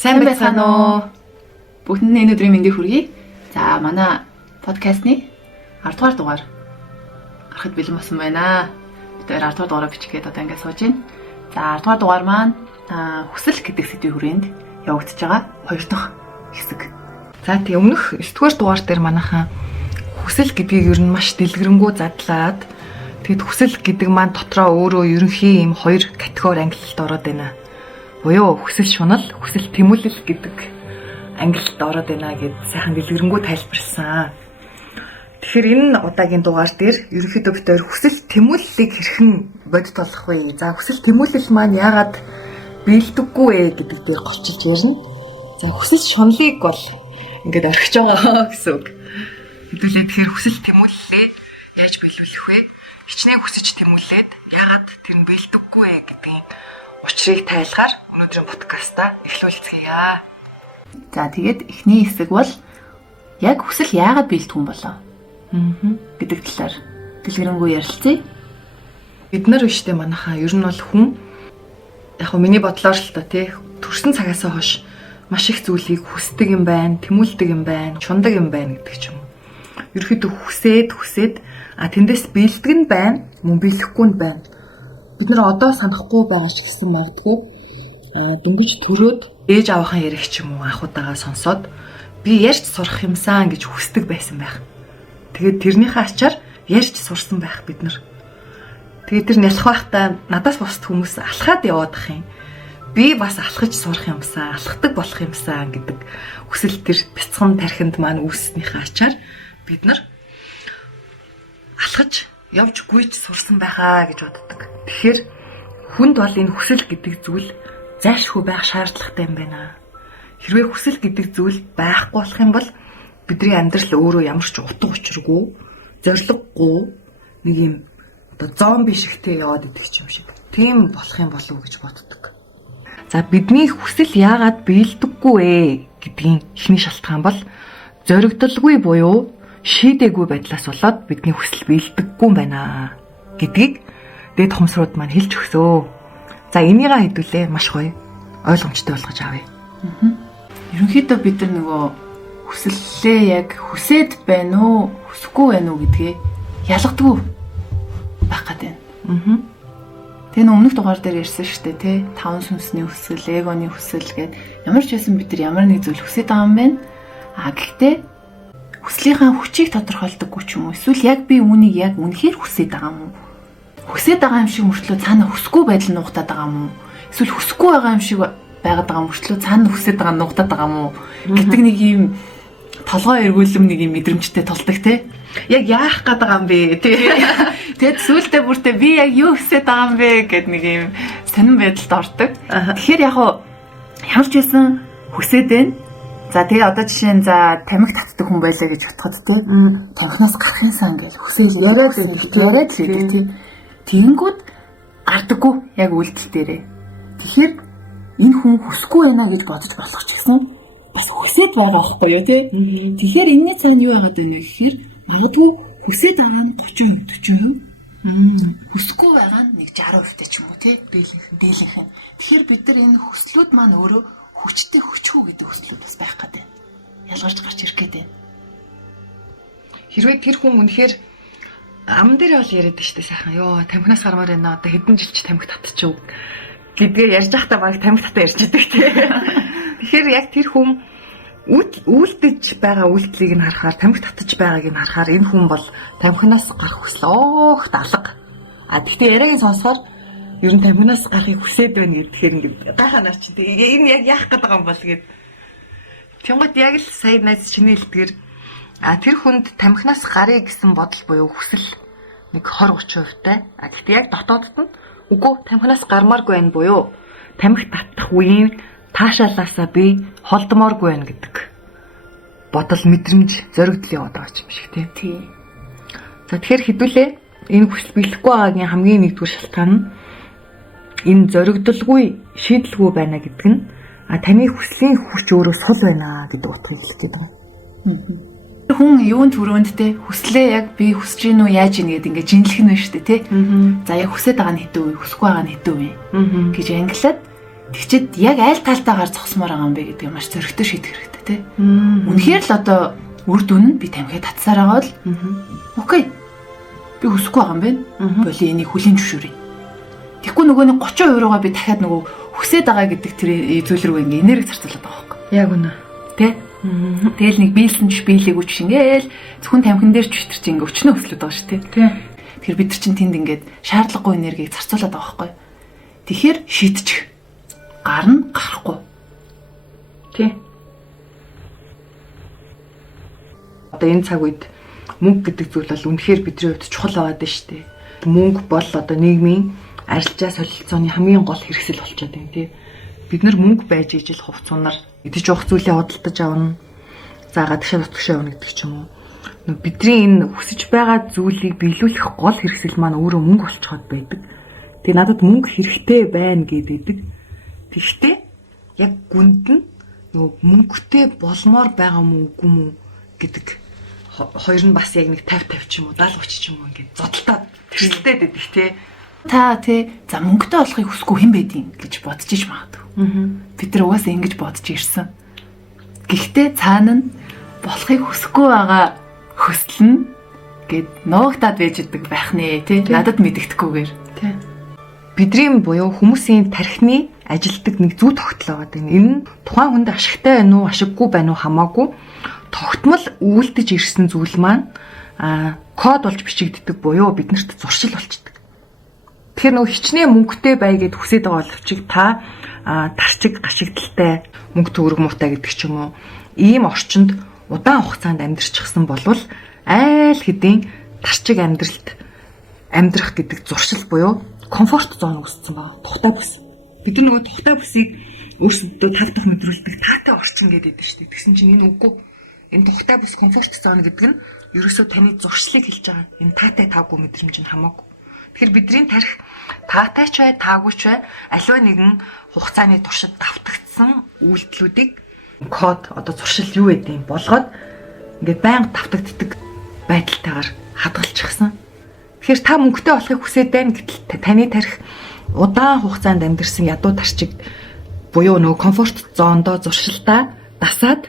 Сайн байцгаана уу? Бүгдэнд энэ өдрийн мэндийг хүргэе. За манай подкастны 10 дугаар дугаар гарахад бэлэн болсон байна. Бид 10 дугаар дугаараа бичихгээд одоо ингээд сууж байна. За 10 дугаар дугаар маань хүсэл гэдэг сэдвийн хүрээнд явагдаж байгаа 2 дахь хэсэг. За тийм өмнөх 9 дугаар дугаар дээр манайхан хүсэл гэдгийг ер нь маш дэлгэрэнгүй задлаад тэгэд хүсэл гэдэг маань дотроо өөрөө ерөнхий юм 2 категори ангиллалд ороод байна. Буюу хүсэл шунал, хүсэл тэмүүлэл гэдэг ангиллалд ороод байна гэд сайхан дэлгэрэнгүй тайлбарлсан. Тэгэхээр энэ удаагийн дугаар дээр ерөнхийдөө бид хоёр хүсэл тэмүүллийг хэрхэн бодит болох вэ? За хүсэл тэмүүлэл маань яагаад биелдэггүй вэ гэдэг дээр голчилж ярина. За хүсэл шуналыг бол ингээд орхиж байгаа гэсэн үг. Хэдүүлээ тэгэхээр хүсэл тэмүүллээ яаж биелүүлэх вэ? Хичнээн хүсэж тэмүүлээд яагаад тэр нь биелдэггүй вэ гэдгийг учрыг тайлгаар өнөөдрийн подкастаа эхлүүлцгээе. За тэгээд эхний хэсэг бол яг хүсэл яагаад биелдэггүй болоо гэдэг талаар дэлгэрэнгүй ярилцъя. Бид нар биштэй манайхаа ер нь бол хүн яг миний бодлоор л та тий төрсэн цагаасаа хойш маш их зүйлийг хүсдэг юм байна, тэмүүлдэг юм байна, чундаг юм байна гэдэг ч юм. Ерөөхдөө хүсээд тэндээс биелдэг нь байна, мөн биелэхгүй нь байна. Бид нар одоо санахгүй байгаа ч гэсэн магадгүй дөнгөж төрөөд ээж аваахан ярих ч юм уу анхудаага сонсоод би ярьж сурах юмсан гэж хүсдэг байсан байх. Тэгээд тэрнийхээ ачаар ярьж сурсан байх бид нар. Тэгээд тэр нялх байхдаа надаас бусд хүмүүс алхаад яваад ах юм. Би бас алхаж сурах юмсан, алхдаг болох юмсан гэдэг хүсэл тэр бяцхан тархинд маань үүснийхээ ачаар бид нар алхаж явж гүйж сурсан байхаа гэж боддог. Тэгэхээр хүнд бол энэ хүсэл гэдэг зүйл зайлшгүй байх шаардлагатай юм байна. Хэрвээ хүсэл гэдэг зүйл байхгүй болох юм бол бидний амьдрал өөрөө ямар ч утга учиргүй, зориггүй нэг юм одоо зомби шигтэй яваад идэх юм шиг. Тийм болох юм болов уу гэж боддог. За бидний хүсэл яагаад биелдэггүй вэ гэдгийн эхний шалтгаан бол зоригдолгүй буюу шийдээгүй байдлаас болоод бидний хүсэл биелдэггүй юм байна гэдгийг дээд хумсрууд маань хэлж өгсөө. За энийгээ хэдүүлээ маш гоё ойлгомжтой болгож авъя. Ерөнхийдөө бид нар нөгөө хүсэллээ яг хүсээд байна уу, хүсэхгүй байна уу гэдгээ ялгадаггүй байх гэдэг. Тэгээ өмнөх дугаар дээр ярьсан шүү дээ, тий? 5 сүнсний хүсэл, эгоны хүсэл гэд ямар ч байсан бид нар ямар нэг зүйл хүсэж байгаа юм байна. Гэхдээ хүслийнхаа хүчийг тодорхойлдоггүй ч юм уу? Эсвэл яг би үүнийг яг үнэхээр хүсэж байгаа юм уу? Хүсэж байгаа юм шиг мөртлөө цаана хүсэхгүй байдал нугатаад байгаа юм уу? Эсвэл хүсэхгүй байгаа юм шиг байгаад байгаа мөртлөө цаана хүсэж байгаа нугатаад байгаа юм уу? Гэдэг нэг юм толгой эргүүлэм нэг юм мэдрэмжтэй толдог те. Яг яах гээд байгаа юм бэ? Тэгэд сүултээ бүртээ би яг юу хүсэж байгаа юм бэ гэд нэг юм сонирн байдалд ордог. Тэгэхээр яг ямар ч байсан хүсээд байна. За тэгээ одоо жишээ нь тамхи татдаг хүн байлаа гэж бодоход те. Тамхинаас гарах юмсан гэж хүсэл яриад байдаг те. Тэгэнгүүт ардаггүй яг үйлдэл дээрээ. Тэгэхээр энэ хүн хүсэхгүй байна гэж бодож болох ч гэсэн бас хүсээд байгаа байхгүй юу те. Тэгэхээр энэний цаана юу яагаад байна вэ гэхээр магадгүй хүсээд байгаа нь 30%, 40%. Хүсэхгүй байгаа нь нэг 60% ч юм уу те. Дийлэнх нь. Тэгэхээр бид нар энэ хүслүүд маань өөрөө хүчтэй хүчгүй гэдэг хүслүүд бас байх гэдэг. Ялгарч гарч ирэх гэдэг. Хэрвээ тэр хүн үнэхээр ам дээр бол яриад штэ сайхан. Йоо, тамхинаас гармаар байна. Одоо хэдэн жил ч тамхи татчих гэдгээр ярьж байхдаа баг тамхи татаа ярьж идэг те. Тэгэхээр яг тэр хүн үйлдэж байгаа үйлдэлийг нь харахаар, тамхи татаж байгааг нь харахаар энэ хүн бол тамхинаас гарах хүсэл огт алга. Гэхдээ яриагийн сонсохоор ер нь тамхинаас гарахыг хүсээд байна гэдгээр ингээд гайханаар чи энэ яг яах гээд байгаа юм бол гээд. Тэнгууд яг л сая найз чиний хэлдгээр тэр хүнд тамхинаас гарыг гэсэн бодол буюу хүсэл нэг 20-30% тай. Гэхдээ яг дотоодд нь үгүй тамхинаас гармааргүй байх буюу тамхи татах үеийн таашаалаасаа би холдмооргүй байх гэдэг бодол мэдрэмж зоригдол яваад байгаа юм шиг тий. За тэгэхээр хэдүүлээ энэ хүсэл биелэхгүй байгаагийн хамгийн нэгдүгээр шалтгаан нь энэ зоригдолгүй шийдэлгүй байна гэдэг нь таны хүслийн хүч өөрөө сул байна гэдэг утгыг хэлээд байгаа. Хүн юунд хүрөөнд те хүслээ яг би хүсэж гин үү яаж ийн гэдэг ингээд жинлэх нь шүү дээ те. За яг хүсэж байгаа нь хэдэн үе, хүсэхгүй байгаа нь хэдэн үе гэж ангилаад Тэгчээд яг аль талтаагаар зогсмоор байгаа юм бэ гэдэг маш зөрөгтэй шийдэх хэрэгтэй тий. Үнэхээр л одоо үр дүн нь би тамхи татсаар байгаа бол окей. Би хүсэхгүй байгаа юм байна. Боли энийг хүлийн зөвшөөрье. Тэгэхгүй нөгөө нэг 30% руугаа би дахиад нөгөө хүсээд байгаа гэдэг тэр зүйл рүү ингээ энерги зарцуулаад байгаа байхгүй. Яг үнэ. Тэ? Тэгэл нэг биелсэн ч биелээгүй ч ингээл зөвхөн тамхин дээр ч битэр чи ингээ өчнөө өслөд байгаа шүү дээ. Тий. Тэгэхээр бид нар чинь тэнд ингээд шаардлагагүй энергийг зарцуулаад байгаа байхгүй. Тэгэхээр шийдчих. Гар нь гарахгүй. Тий. Одоо энэ цаг үед мөнгө гэдэг зүйл бол үнэхээр бидний хувьд чухал байгаад байна шүү дээ. Мөнгө бол одоо нийгмийн арилжаа солилцооны хамгийн гол хэрэгсэл болчиход байна тий. Бид нар мөнгө байж ижил хувцсунаар идэж уух зүйлээ худалдаж авна. За гадагшаа нутгашаа явна гэдэг ч юм уу. Бидний энэ хүсэж байгаа зүйлийг биелүүлэх гол хэрэгсэл маань өөрөө мөнгө болчиход байдаг. Тэгээ надад мөнгө хэрэгтэй байна гэдэг. Тэгвэл яг гүнд нь нөгөө мөнгөтэй болмоор байгаа мүү үгүй мүү гэдэг хоёр нь бас яг нэг 50-50 ч юм уу 70-30 ч юм уу ингээд зодтолтоод тэрэлдээд байдаг тий. Та тий за мөнгөтэй болохыг хүсэхгүй хэн байдیں гэж бодож иж магадгүй. Бид нар угаасаа ингэж бодож ирсэн. Гэхдээ цаана нь болохыг хүсэхгүй байгаа хүсэл нь гэд нуугтаад байж идэг байх нэ тий. Надад мэддэхгүйгээр тий. Бидний буюу хүмүүсийн тархины ажилдаг нэг зүй тогтол байгаа. Энэ нь тухайн хүнд ашигтай байна уу, ашиггүй байна уу хамаагүй тогтмол үйлдэж ирсэн зүйл маань код болж бичигддэг буюу биднэрт зуршил болчдөг. Тэгэхээр нөгөө хичнээн мөнгөтэй бай гэд хүсэж байгаа боловч та тарчиг гашигдaltaй мөнгө төгрөг муутай гэдэг ч юм уу ийм орчинд удаан хугацаанд амьдарчихсан болвол айл хэдийн тарчиг амьдралд амьдрах гэдэг зуршил буюу комфорт зон үүссэн байгаа. Тухтай бүс. Бид нар нөгөө тухтай бүсийг өөрсдөө тавдах мэдрүүлдэг таатай орчин гэдэг байдаг шүү дээ. Тэгсэн чинь энэ үгүй. Энэ тухтай бүс комфорт зон гэдэг нь ерөөсөө таны зуршлыг хэлж байгаа. Энэ таатай таагүй мэдрэмж нь хамаагүй. Тэгэхээр бидний тарих таатай ч бай, таагүй ч бай, аливаа нэгэн хугацааны туршид давтагдсан үйлдэлүүдийг код одоо зуршил юу гэдэг юм болгоод ингээд байнга давтагддаг байдалтайгаар хадгалчихсан. Тэгэхээр та мөнгөтэй болохыг хүсээд байна гэтэл таны тарих удаан хугацаанд амьдэрсэн ядуу тарчиг буюу нөгөө комфорт зоондоо зуршилтаа дасаад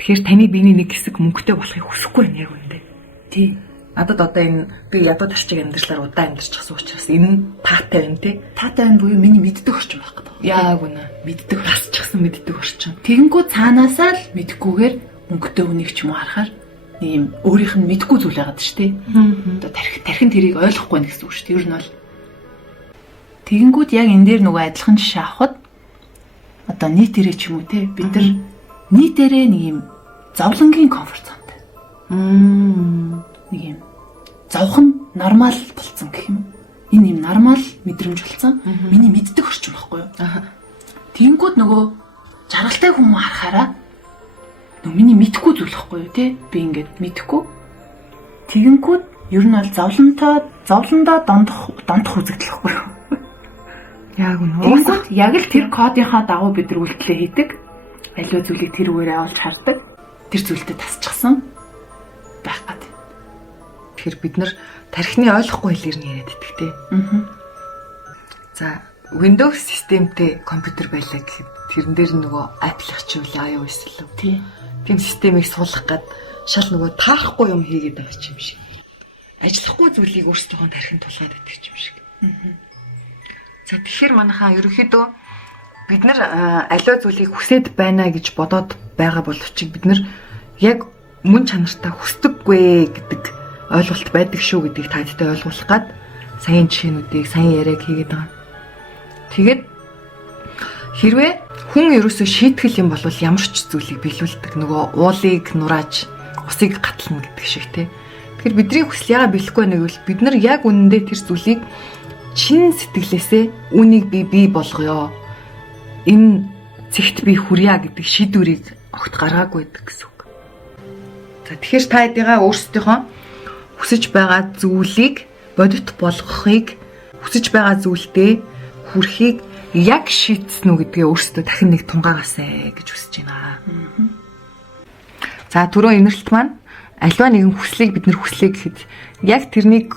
тэгэхээр таны биений нэг хэсэг мөнгөтэй болохыг хүсэхгүй байна яг үнэндээ. Тий. Надад одоо энэ би ядуу тарчиг амьдралаар удаан амьдарчихсан учраас энэ таатай байна тий. Таатай байна буюу миний мэддэг орчин байх гэдэг. Яг үнэ. Мэддэг расчихсан мэддэг орчин. Тэгэнгүү цаанаасаа л мэдхгүйгээр мөнгөтэй хүнийг ч юм уу харахаар нэг юм өөрийнх нь мэдгүй зүйл байгаад шүү дээ. Одоо тархин тэрийг ойлгохгүй байх гэсэн үг шүү дээ. Ер нь бол тэгэнгүүт яг энэ дээр нөгөө адилхан жишээ авахад одоо нийтээрээ ч юм уу те бид нар нийтээрээ нэг юм зовлонгийн комфорт зонтой. Нэг юм зовхон нормал болцсон гэх юм. Энэ юм нормал мэдрэмж болцсон. Миний мэддэг орчин байхгүй юу? Тэгэнгүүт нөгөө жаргалтай хүмүүс харахаараа миний мэдхгүй зүйл байхгүй юу те би ингээд мэдхгүй тэгэнгүүт ер нь бол зовлондоо дондох үзэгдэл байхгүй юу яг үнэ уусах яг л тэр кодынхаа дагуу бид нар үйлдэлээ хийдэг аливаа зүйлийг тэр үгээр авалж хардаг тэр зүйлдээ тасчихсан байх гэдэг. Тэгэхээр бид нар тархины ойлгохгүй хэлээр нь яриад идэх те. За Windows системтэй компьютер байлаа гэхэд тэрэн дээр нөгөө Apple хачвал iOS л үү? Тийм системийг суулгах гад шал нөгөө таахгүй юм хийгээд байгаа юм шиг. Ажиллахгүй зүйлийг өөрсдөө тархинд тулгаад байдаг юм шиг. За тэгэхээр манайхаа ерөнхийдөө бид нар аливаа зүйлийг хүсээд байна гэж бодоод байгаа боловч бид нар яг мөн чанартаа хүсдэггүй гэдэг ойлголт байдаг шүү гэдгийг таадтай ойлгуулах гад сайн жишээнүүдийг сайн яриаг хийгээд байгаа. Тэгээд хэрвээ хүн ерөөсөө шийтгэл юм бол ямар ч зүйлийг биелүүлдэг нөгөө уулыг нурааж усыг гатлна гэдэг шиг те. Тэгэхээр бидний хүсэл яагаад биелэхгүй нэг бол бид нар яг үнэндээ тэр зүйлийг чин сэтгэлээсээ үнийг бий болгоё. Энэ цэгт би хүрья гэдэг шийдвэрийг огт гаргаагүй байдаг гэсэн үг. За тэгэхээр та эдийгээ өөрсдийнхөө хүсэж байгаа зүйлийг бодит болгохыг хүсэж байгаа зүйлдээ хүрэхийг яг шийдсэн үү гэдгээ өөрсдөө дахин нэг тунгаагаасай гэж хүсэж байна. За түрүү инэрэлт маань альва нэгэн хүслийг бид нэр хүслээ гэхэд яг тэрнийг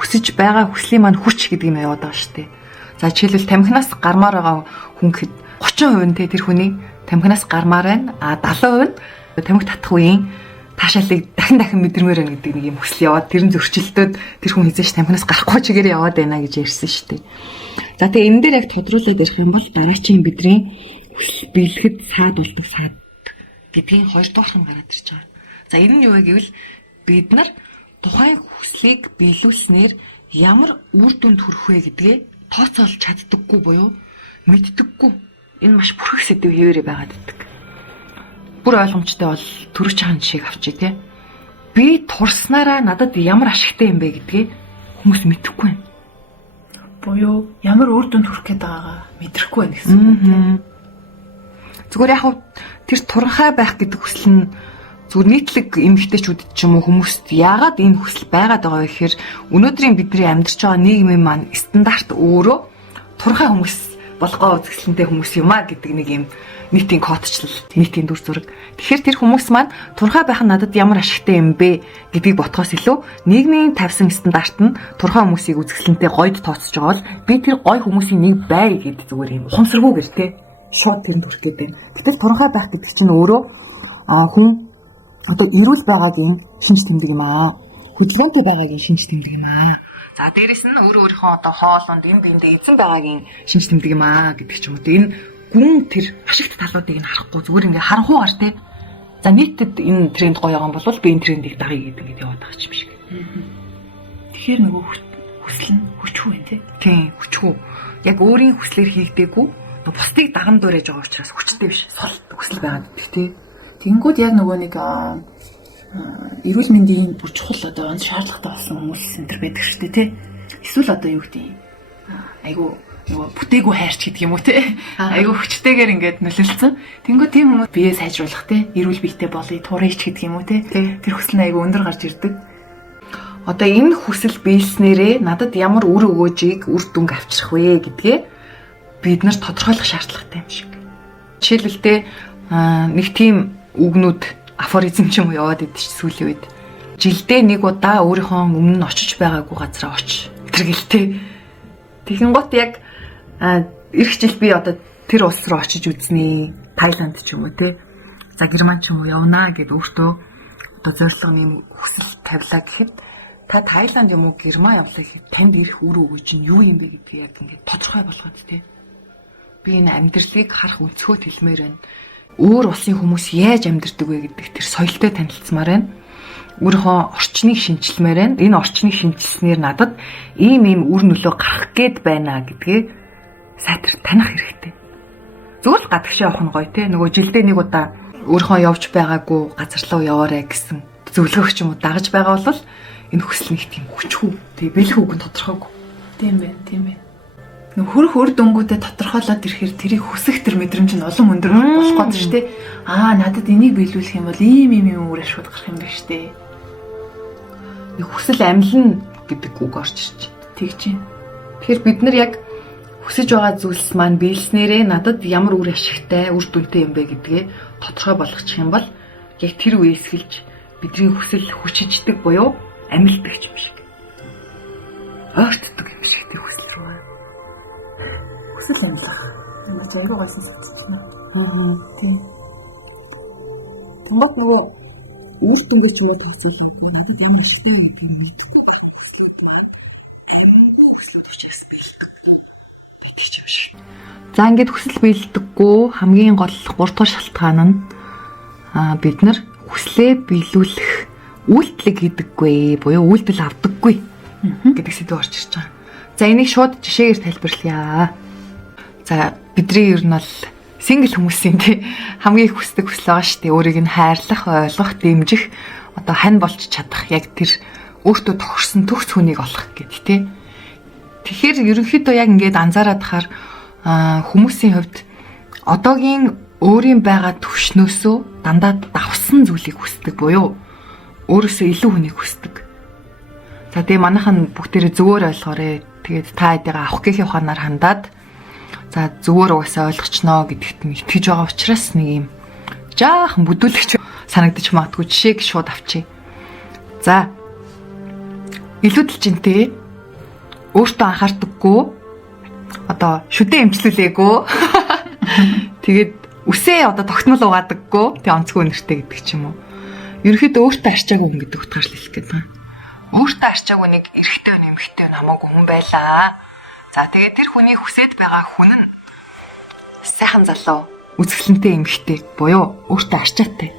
хүсэж байгаа хүслийн маань хүч гэдэг юм яваад байгаа шүү дээ. За жишээлбэл тамхинаас гармаар байгаа хүн гэхэд 30% нь тэр хүний тамхинаас гармаар байна. 70% нь тамхи татах үеийн таашаалыг дахин мэдрмээр байна гэдэг нэг юм хүсэл яваад тэр нь зөрчилдөд тэр хүн хизээш тамхинаас гарахгүй чигээр яваад байна гэж ярьсан шүү дээ. За тэгээ энэ дээр яг тодруулаад ярих юм бол дараачийн бидний хүсэл биелэхэд саад болдог саад гэдгийн хоёр дахь нь гараад ирж байгаа. За энэ нь юу вэ гэвэл бид нар тухайн хүслийг биелүүлснээр ямар үр дүнд хүрэх вэ гэдгээ тооцоолж чаддаггүй буюу мэддэггүй. Энэ маш бүрхэг сэдв хэвээрээ байгаад байдаг. Бүр ойлгомжтой бол төрөж хаан жишээг авчий те. Би турснараа надад ямар ашигтай юм бэ гэдгээ хүмүүс мэдэхгүй байна. Буюу ямар үр дүнд хүрэх гээд байгаагаа мэдрэхгүй байна гэсэн үг тийм. Зүгээр яг тэр туранхай байх гэдэг хүсэл нь зүгээр нийтлэг эмэгтэйчүүдэд ч юм уу хүмүүст яагаад энэ хүсэл байгаад байгаа вэ гэхээр өнөөдрийн бидний амьдарч байгаа нийгмийн маань стандарт өөрөө туранхай хүмүүс болгоо үзэсгэлэнтэй хүмүүс юм а гэдэг нэг юм нийтийн кодчлал, нийтийн дүр зураг. Тэгэхээр тэр хүмүүс маань туранхай байх нь надад ямар ашигтай юм бэ гэдгийг ботхоос илүү нийгмийн тавьсан стандарт нь туранхай хүмүүсийг үзэсгэлэнтэй гойд тооцож байгаа бол би тэр гой хүмүүсийн нэг бай гэдэг зүгээр юм ухамсаргүйгээр те шууд тэрэнд хүрэх гээд байна. Гэтэл туранхай байх гэдэг чинь өөрөө хүн одоо эрүүл байгаагийн шинж тэмдэг юм аа. Хөдөлгөөнтэй байгаагийн шинж тэмдэг юм аа. За дээрэс нь өөрийнхөө одоо хоолонд энэ биендээ эзэн байгаагийн шинж тэмдэг юм аа гэдэг ч юм уу. Энэ гүн тэр ашигт талуудыг нь харахгүй зүгээр ингээ харанхуугаар те. За нийтэд энэ тренд гоё байгаа юм бол би энэ трендийг дагъя гэдэг яваад байгаа юм шиг. Тэгэхээр нөгөө хүсэл нь хүчгүй юм те. Тийм хүчгүй. Яг өөрийн хүслээр хийгдээгүй бусдыг даган дуурайж байгаа учраас хүчтэй биш. Сул хүсэл байгаад байдаг те. Тэнгүүд яг нөгөө нэг эрүүл мэндийн бүр чухал одоо онц шаардлагатай болсон хүмүүс центр байдаг шүү дээ тий. Эсвэл одоо юу гэдэг юм. Айгу нөгөө бүтээгүү хайрч гэдэг юм уу тий. Айгу хүчтэйгээр ингээд нөлөөлсөн. Тэнгүүд тийм хүмүүс бие сайжруулах тий. Эрүүл биетэй болъё, турайч гэдэг юм уу тий. Тэр хүсэл нь айгу өндөр гарч ирдэг. Одоо энэ хүсэл биелснээрээ надад ямар үр өгөөжийг үр дүнг авчрах вэ гэдгээ бид нар тодорхойлох шаардлагатай юм шиг. Жишээлбэл тий нэг тийм үгнүүд афоризм ч юм уу яваад идэв чи сүүлийн үед. Жилдээ нэг удаа өөрийнхөө өмнө нь очиж байгаагүй газараа очиж. Тэргэлтэй. Тэгэн гот яг эх жил би одоо тэр улс руу очиж үзнэ. Тайланд ч юм уу те. За Герман ч юм уу явнаа гэд өөртөө одоо зорилго нэм хүсэл тавилаа гэхэд та Тайланд юм уу Герман явлаа гэхэд танд ирэх үр өгөөж нь юу юм бэ гэдгийг яг ингээд тодорхой болгоод те. Би энэ амьдралыг харах өнцгөөд хэлмээр байна. Өөр улсын хүмүүс яаж амьдардаг вэ гэдэг тэр соёлтой танилцмаар байна. Өөрийнхөө орчныг шинжилмээр байна. Энэ орчныг шинжилснээр надад ийм үр нөлөө гарах гээд байна гэдгийг сайтар таних хэрэгтэй. Зүгээр л гадагш явах нь гоё те. Нөгөө жилдээ нэг удаа өөрийнхөө явж байгаагүй газар руу яваарэ гэсэн зөвлөгөөгч юм уу дагаж байгаа бол энэ хүсэл нэг тийм хүчгүй. Тэг бэлэх үг нь тодорхойгүй. Тийм байна, тийм байна. Хөрөх өр дөнгүүдэд тодорхойлоод ирэхээр тэрийг хүсэх тэр мэдрэмж нь улам өндөр болох гэдэг шүү дээ. Надад энийг биелүүлэх юм бол ийм үр ашигуд гарах юм байна шүү дээ. Хүсэл амилна гэдэг үг орж ирж байна. Тэгж байна. Тэгэхээр бид нар яг хүсэж байгаа зүйлс маань биелснээрээ надад ямар үр ашигтай, үр дүнтэй юм бэ гэдгээ тодорхой болгочих юм бол яг тэр үеэс эхэлж бидний хүсэл хүчиждэг буюу амилдаг юм шиг. Ойртдог юм шиг тэр хүсэл рүү. Хүсэл амилах. Ямар зориг байсан сэтгэл. Тийм. Томбот нөгөө үр дүнгээ ч юм уу хэлцүүлэх юм. Надад ямар ашигтай гэдэг юм мэддэг. За ингээд хүсэл биелдэггүй хамгийн гол 3 дахь шалтгаан нь бид нар хүслээ биелүүлэх үйлдэл хийдэггүй буюу үйлдэл авдаггүй гэдэг сэдв орж ирж байгаа. За энийг шууд жишээгээр тайлбарлая. За бидний ер нь бол сингл хүмүүсийн тий хамгийн их хүсдэг хүсэл байгаа шүү дээ. Өөрийг нь хайрлах, ойлгох, дэмжих, одоо хань болж чадах яг тэр өөртөө тохирсон төгс хүнийг олох гэдэг тий. Тэгэхээр ерөнхийдөө яг ингээд анзаараад хахаар хүмүүсийн хувьд одоогийн өөрийн байгаа төвшнөөсөө дандаа давсан зүйлийг хүсдэг буюу өөрөөсөө илүү хүнийг хүсдэг. За тэгээ манайхан бүгдээрээ зөвөр ойлгоорой. Тэгээд та хэдийгээ авах гэхийн ухаанаар хандаад за зөвөр угаасаа ойлгочноо гэдэгт нь итгэж байгаа учраас нэг юм жаахан бүдүүлэгч санагдчих магадгүй жишээг шууд авчий. За илүүдэлжинтэй өөртөө анхаардаггүй одоо шүдэ эмчлүүлээгүй. Тэгээд үсээ одоо тогтмол угаадаггүй. Тэгээ онцгой өнөртэй гэдэг ч юм уу. Ерөнхийдөө өөртөө арчаагүй хүн гэдэг утгаарч л хэлэх гэдэг. Өөртөө арчаагүй нэг эрэгтэй хүн эмэгтэй хүн хамаагүй хүн байлаа. За тэгээд тэр хүний хүсэж байгаа хүн нь сайхан залуу, үзэсгэлэнтэй эмэгтэй буюу өөртөө арчаатай.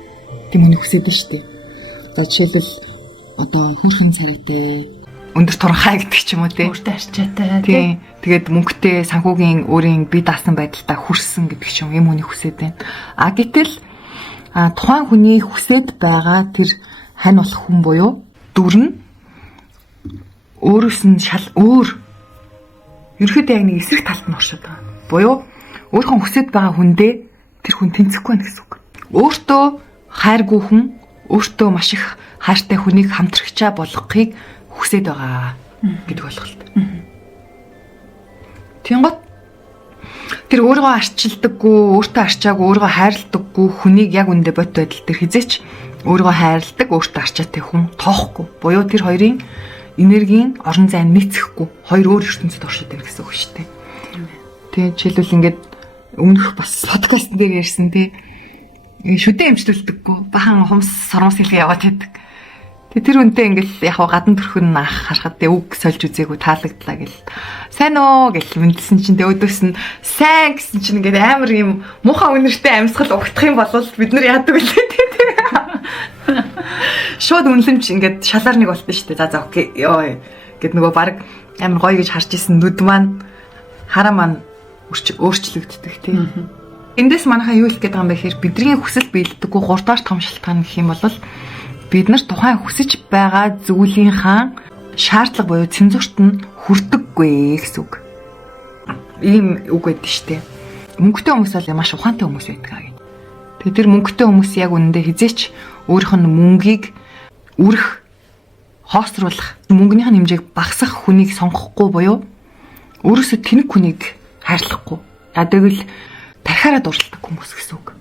Тийм хүний хүсэж байна шүү дээ. За жишээлбэл одоо хөөрхөн царайтай, өндөр туранхай гэдэг ч юм уу тий. Өөртөө арчаатай тий. Тэгээд мөнгөтэй санхүүгийн өөрийн бие даасан байдалтай хүрсэн гэдэг ч юм ийм хүний хүсэж байна. А гэтэл тухайн хүний хүсэж байгаа тэр хань болох хүн буюу дүр нь өөрөөс нь шал өөр. Ерөөхдөө яг нэг эсрэг талд нь оршоод байгаа. Буюу өөрийнхөө хүсэж байгаа хүндээ тэр хүн тэнцэхгүй байх гэсэн үг. Өөртөө хайргүй хүн өөртөө маш их хайртай хүнийг хамтрагчаа болгохыг хүсэж байгаа гэдэг ойлголт. Тэнгот тэр өөрийгөө арчилдаггүй, өөртөө арчаагүй, өөрийгөө хайрладаггүй хүнийг яг үндэ бот байдал тэр хизээч өөрийгөө хайрладаг, өөртөө арчаатай хүн тоохгүй. Буюу тэр хоёрын энергийн орон зай нийцэхгүй, хоёр өөр ертөнцид оршиж байна гэсэн үг шүү дээ. Тэгээ жишээлбэл ингээд өмнөх бас подкаст дээр ярьсан тий. Шүдэ эмчлүүлдэггүй, бахан хумс сормос хэлгээ яваад байдаг. Тэр үнтэй ингээл яг гадна төрхөн ах харахад тэг үг сольж үзээгүй таалагдлаа гэл. Сайн уу гэл мэдлсэн чинь тэг өдөөс нь сайн гэсэн чинь ингээд амар юм муухай үнэртэй амьсгал угтах юм бол бид нар яадаг үлээ тэг. Шууд үнэлэмж ингээд шалаар нэг болтон шүү дээ. За окей. Йоо гэд нөгөө баг амар гоё гэж харж исэн нүд маань хараа маань өөрчлөгддөг тийм. Эндээс манайхаа юу хэлэх гээд байгаа юм бэ гэхээр бидний хүсэл биелдэггүй 3 дахь том шалтгаан гэх юм бол бид нар тухайн хүсэж байгаа зүйлийнхаа шаардлага буюу цензурт нь хүрдэггүй гэсэн үг. Ийм үг байдаг шүү дээ. Мөнгөтэй хүмүүс бол маш ухаантай хүмүүс байдаг гэх. Тэгээ тэр мөнгөтэй хүмүүс яг үнэндээ хизээч өөрийнх нь мөнгийг үрэх, хоосруулах, мөнгөнийх нь хэмжээг багасгах хүнийг сонгохгүй буюу өөрөөсөө тэнэг хүнийг хайрлахгүй. Ядагл тархаараа дурладаг хүмүүс гэсэн үг.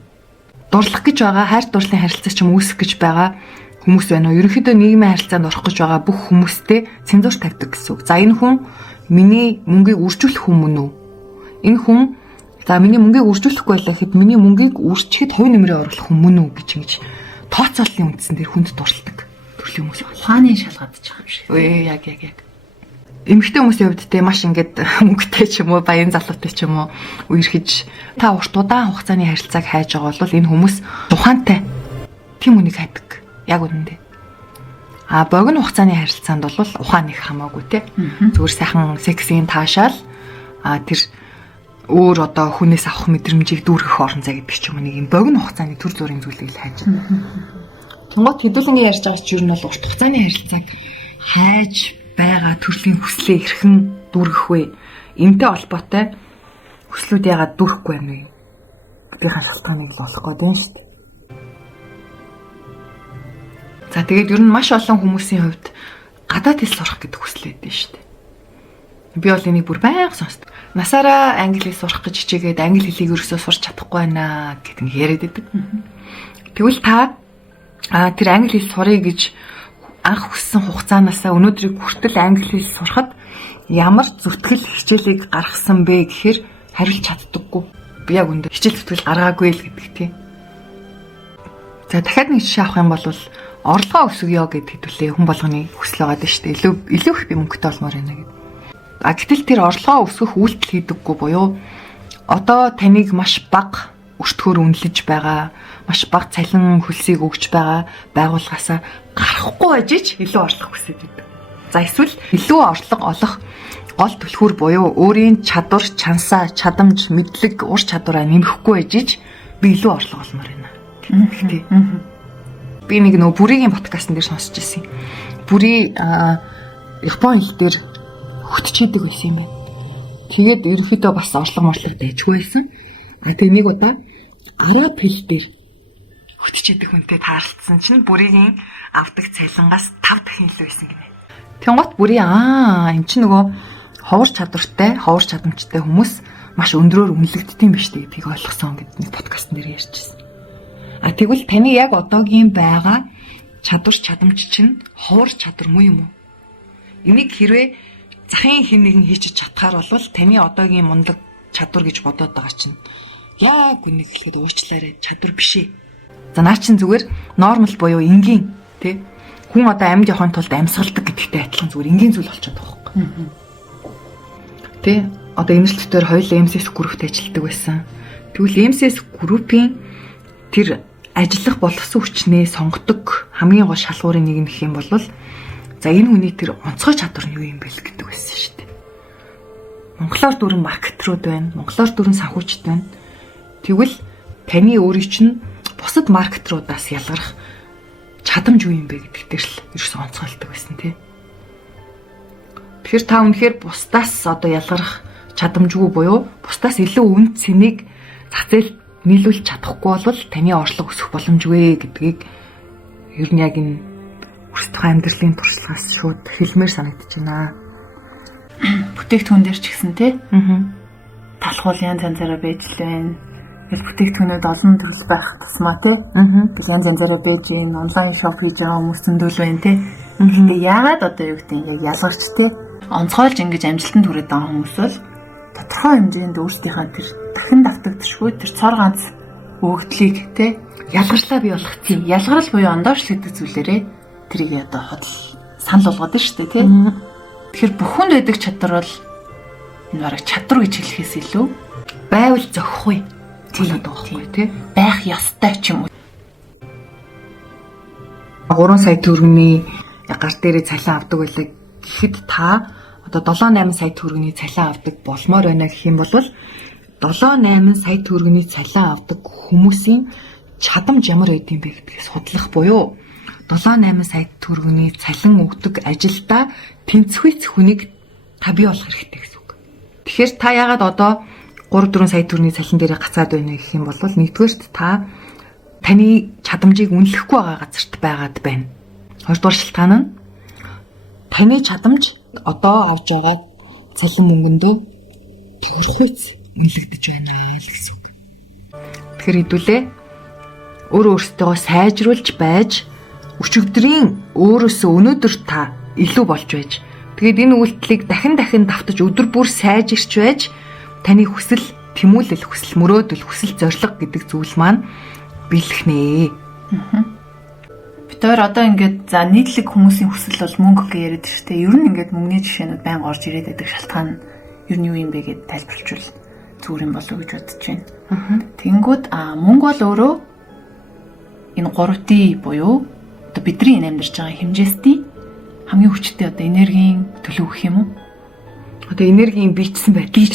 Дурлах гэж байгаа хайр дурлалын харилцаа ч юм үүсэх гэж байгаа хүмүүс байна уу? Ерөнхийдөө нийгмийн харилцаанд орох гэж байгаа бүх хүмүүстэй цензуур тавьдаг гэсэн үг. За энэ хүн миний мөнгийг үржүүлэх хүн мөн үү? Энэ хүн за миний мөнгийг үржүүлэхгүй байлаа гэхэд миний мөнгийг үржихэд хувь нэмрээ оруулах хүн мөн үү гэж ингэж тооцооллын үндсэн дээр хүнд дурладаг төрлийн хүмүүс байна. Ухааны шалгадж байгаа юм шиг. Яг. Эмэгтэй хүмүүсийн хувьд те маш ингээд мөнгөтэй ч юм уу, баян залуутай ч юм уу үерхэж та урт удаан хугацааны харилцааг хайж байгаа бол энэ хүмүүс ухаантай тийм үнийг хайдаг. Яг үнэндээ. Богино хугацааны харилцаанд бол ухаан их хамаагүй те. Зүгээр сайхан сексийн таашаал тэр өөр одоо хүнээс авах мэдрэмжийг дүүргэх орон зай гэдэг ч юм уу нэг юм богино хугацааны төр зүрийн зүйлийг л хайж байна. Тэнгууд хэдүүлэнгийн ярьж байгаа ч юу нь бол урт хугацааны харилцааг хайж байгаа төрлийн хүслээ хэрхэн дүүргэх вэ? Энтэй холбоотой хүслүүд яагаад дүүрэхгүй байна вэ? Гэдэг шалтгааныг л олох гээд байна шүү дээ. За тэгээд ер нь маш олон хүмүүсийн хувьд гадаад хэл сурах гэдэг хүсэл байдаг шүү дээ. Би бол энийг бүр байнга сонсдог. Насаараа англи хэл сурах гэж хичээгээд англи хэлийг ерөөсөө сурч чадахгүй байна гэдэг яриад байдаг. Тэгвэл та тэр англи хэл сурыг гэж анх хүссэн хугацаанаасаа өнөөдрийг хүртэл англи хэл сурахад ямар зүтгэл хичээлийг гаргасан бэ гэхээр хариулж чаддаггүй. Би яг өндөө хичээл зүтгэл гаргаагүй л гэдэг тийм. За дахиад нэг жишээ авах юм бол орлогоо өсгөё гэд хэдүүлээ хүн болгоны хүсэл байгаа даа шүү дээ. Илүү их би мөнгөтэй болмоор байна гэдэг. Гэтэл тэр орлогоо өсгөх үйлдэл хийдэггүй буюу одоо таныг маш бага өртгөөр үнэлж байгаа, маш бага цалин хөлсийг өгж байгаа байгууллагаасаа гарахгүй ажиж илүү орлого хүсэж байдаг. За эсвэл илүү орлого олох гол түлхүүр буюу өөрийн чадвар, чансаа, чадамж, мэдлэг, ур чадвараа нэмэхгүй ажиж би илүү орлого олмоор байна. Тэгтээ. Би нэг нөө бүрийн подкастн дээр сонсч ирсэн. Бүрий Японы хэл дээр хөтчиэдэг байсан юм байна. Тэгээд ерөнхийдөө бас орлого дайжгүй байсан. Тэгээ нэг удаа араб хэл дээр хөтчиэдэг хүнтэй таарлцсан чинь бүрийн авдаг цалингаас 5 дахин илүү байсан гинэ. Тэнгуут бүрий эн чинь нөгөө ховор чадвартай, ховор чадамжтай хүмүүс маш өндрөөр үнэлэгддэм биш үү гэдгийг ойлгосон гэдэг нэг подкастн дээр ярьжсэн. Тэгвэл таны яг одоогийн байгаа чадвар чадамж чинь ховор чадвар муу юм уу? Энийг хэрвээ захын хин нэгэн хийчих чадхаар бол таны одоогийн мундаг чадвар гэж бодоод байгаа чинь яг үнийг хэлэхэд уучлаарай, чадвар биш ээ. За наа чин зүгээр нормал буюу энгийн тий хүн одоо амьд явахын тулд амьсгалдаг гэдэгтэй адилхан зүгээр энгийн зүйл болчиход байгаа байхгүй. Тий одоо эмнэлт дээр хоёул MSS группт ажилладаг байсан. Тэгвэл MSS группийн тэр ажиллах боловсон хүчнээ сонгодог хамгийн гол шалгуурын нэг нь гэх юм бол за энэ хүний тэр онцгой чадвар нь юу юм бэ гэдэг байсан шүү дээ. Монголоор дөрвөн маркетрууд байна. Монголоор дөрвөн санхүүчд байна. Тэгвэл таны өөрийн чинь бусад маркетруудаас ялгарх чадамж юу юм бэ гэдэгтэр л ерөөсөө онцгойлдог байсан тий. Тэгэхээр та үнэхээр бусдаас одоо ялгарх чадамжгүй буюу бусдаас илүү үнд цэнийг зах зээлд нийлүүлж чадахгүй бол таны орлого өсөх боломжгүй гэдгийг ер нь яг энэ хүсэж байгаа амьдралын туршлагаас шууд хэлмээр санагдаж байна. Бүтээгдэхүүн дээр ч гэсэн тий. Талхуул янз янзаараа байж л байна. Тэгэл бүтээгдэхүүнүүд олон төрөл байх тусмаа тий. Тэгэл янз янзаараа байж гин онлайн шоп хийж байгаа хүмүүс зөндөл байна тий. Гэхдээ яагаад одоо юу гэдэг нь ялгарч тий. Онцгойлж ингэж амжилтанд хүрээд байгаа хүмүүс бол тодорхой хэмжээнд өөрсдийнхээ тэр дахин давтагдчихгүй тэр цор ганц өгөгдлийг тий ялгарчлаа бий болгоцсон. Ялгарл буюу ондоош гэдэг зүйлээрээ тэрийг одоо худал санал болгоод нь шүү дээ тий. Тэгэхээр бүхэнд байдаг чадвар бол энэ бараг чадвар гэж хэлэхээс илүү байвал зохихгүй тийм байхгүй тий. Байх ёстой ч юм уу. 3 сая төгрөгийн гар дээрээ цалин авдаг байлаа гэхэд та одоо 7-8 сая төгрөгийн цалин авдаг болмоор байна гэх юм бол 7-8 сая төгрөгийн цалин авдаг хүмүүсийн чадамж ямар байдсан бэ гэдгийг судлах буюу 7-8 сая төгрөгийн цалин өгдөг ажилдаа тэнцвэц хүнийг та бий болох хэрэгтэй гэсэн үг. Тэгэхээр та яагаад одоо 3-4 сая төгрөгийн цалин дээр гацаад байна гэх юм бол нэгдүгээрт та таны чадамжийг үнэлэхгүй байгаа газарт байгаад байна. Хоёрдугаар шалтгаан нь таны чадамж одоо авж байгаа цалин мөнгөндөө тохирохуйц үнэлэгдэж байна гэсэн үг. Тэгэхээр хэдүүлээ өөрөө өөртөө сайжруулж байж өчигдрийн өөрөөсөө өнөөдөр та илүү болж байж тэгээд энэ үйлдэлийг дахин давтаж өдөр бүр сайжирч байж таны хүсэл тэмүүлэл, хүсэл мөрөөдөл, хүсэл зориг гэдэг зүйл маань бэлхнэ. Бид хоёр одоо ингээд за нийтлэг хүмүүсийн хүсэл бол мөнгө гэж яриад шүү дээ. Ер нь ингээд мөнгөний жишээнүүд байнга орж ирээд байдаг шалтгаан нь ер нь юу юм бэ гэдээ тайлбарлавал зүгээр юм болов уу гэж бодож байна. Тэнгүүд мөнгө бол өөрөө энэ 3T буюу одоо бидний энэ амьдарч байгаа хэмжээстийн хамгийн хүчтэй одоо энергийн төлөв гэх юм уу? Одоо энергийн биечсэн байдал.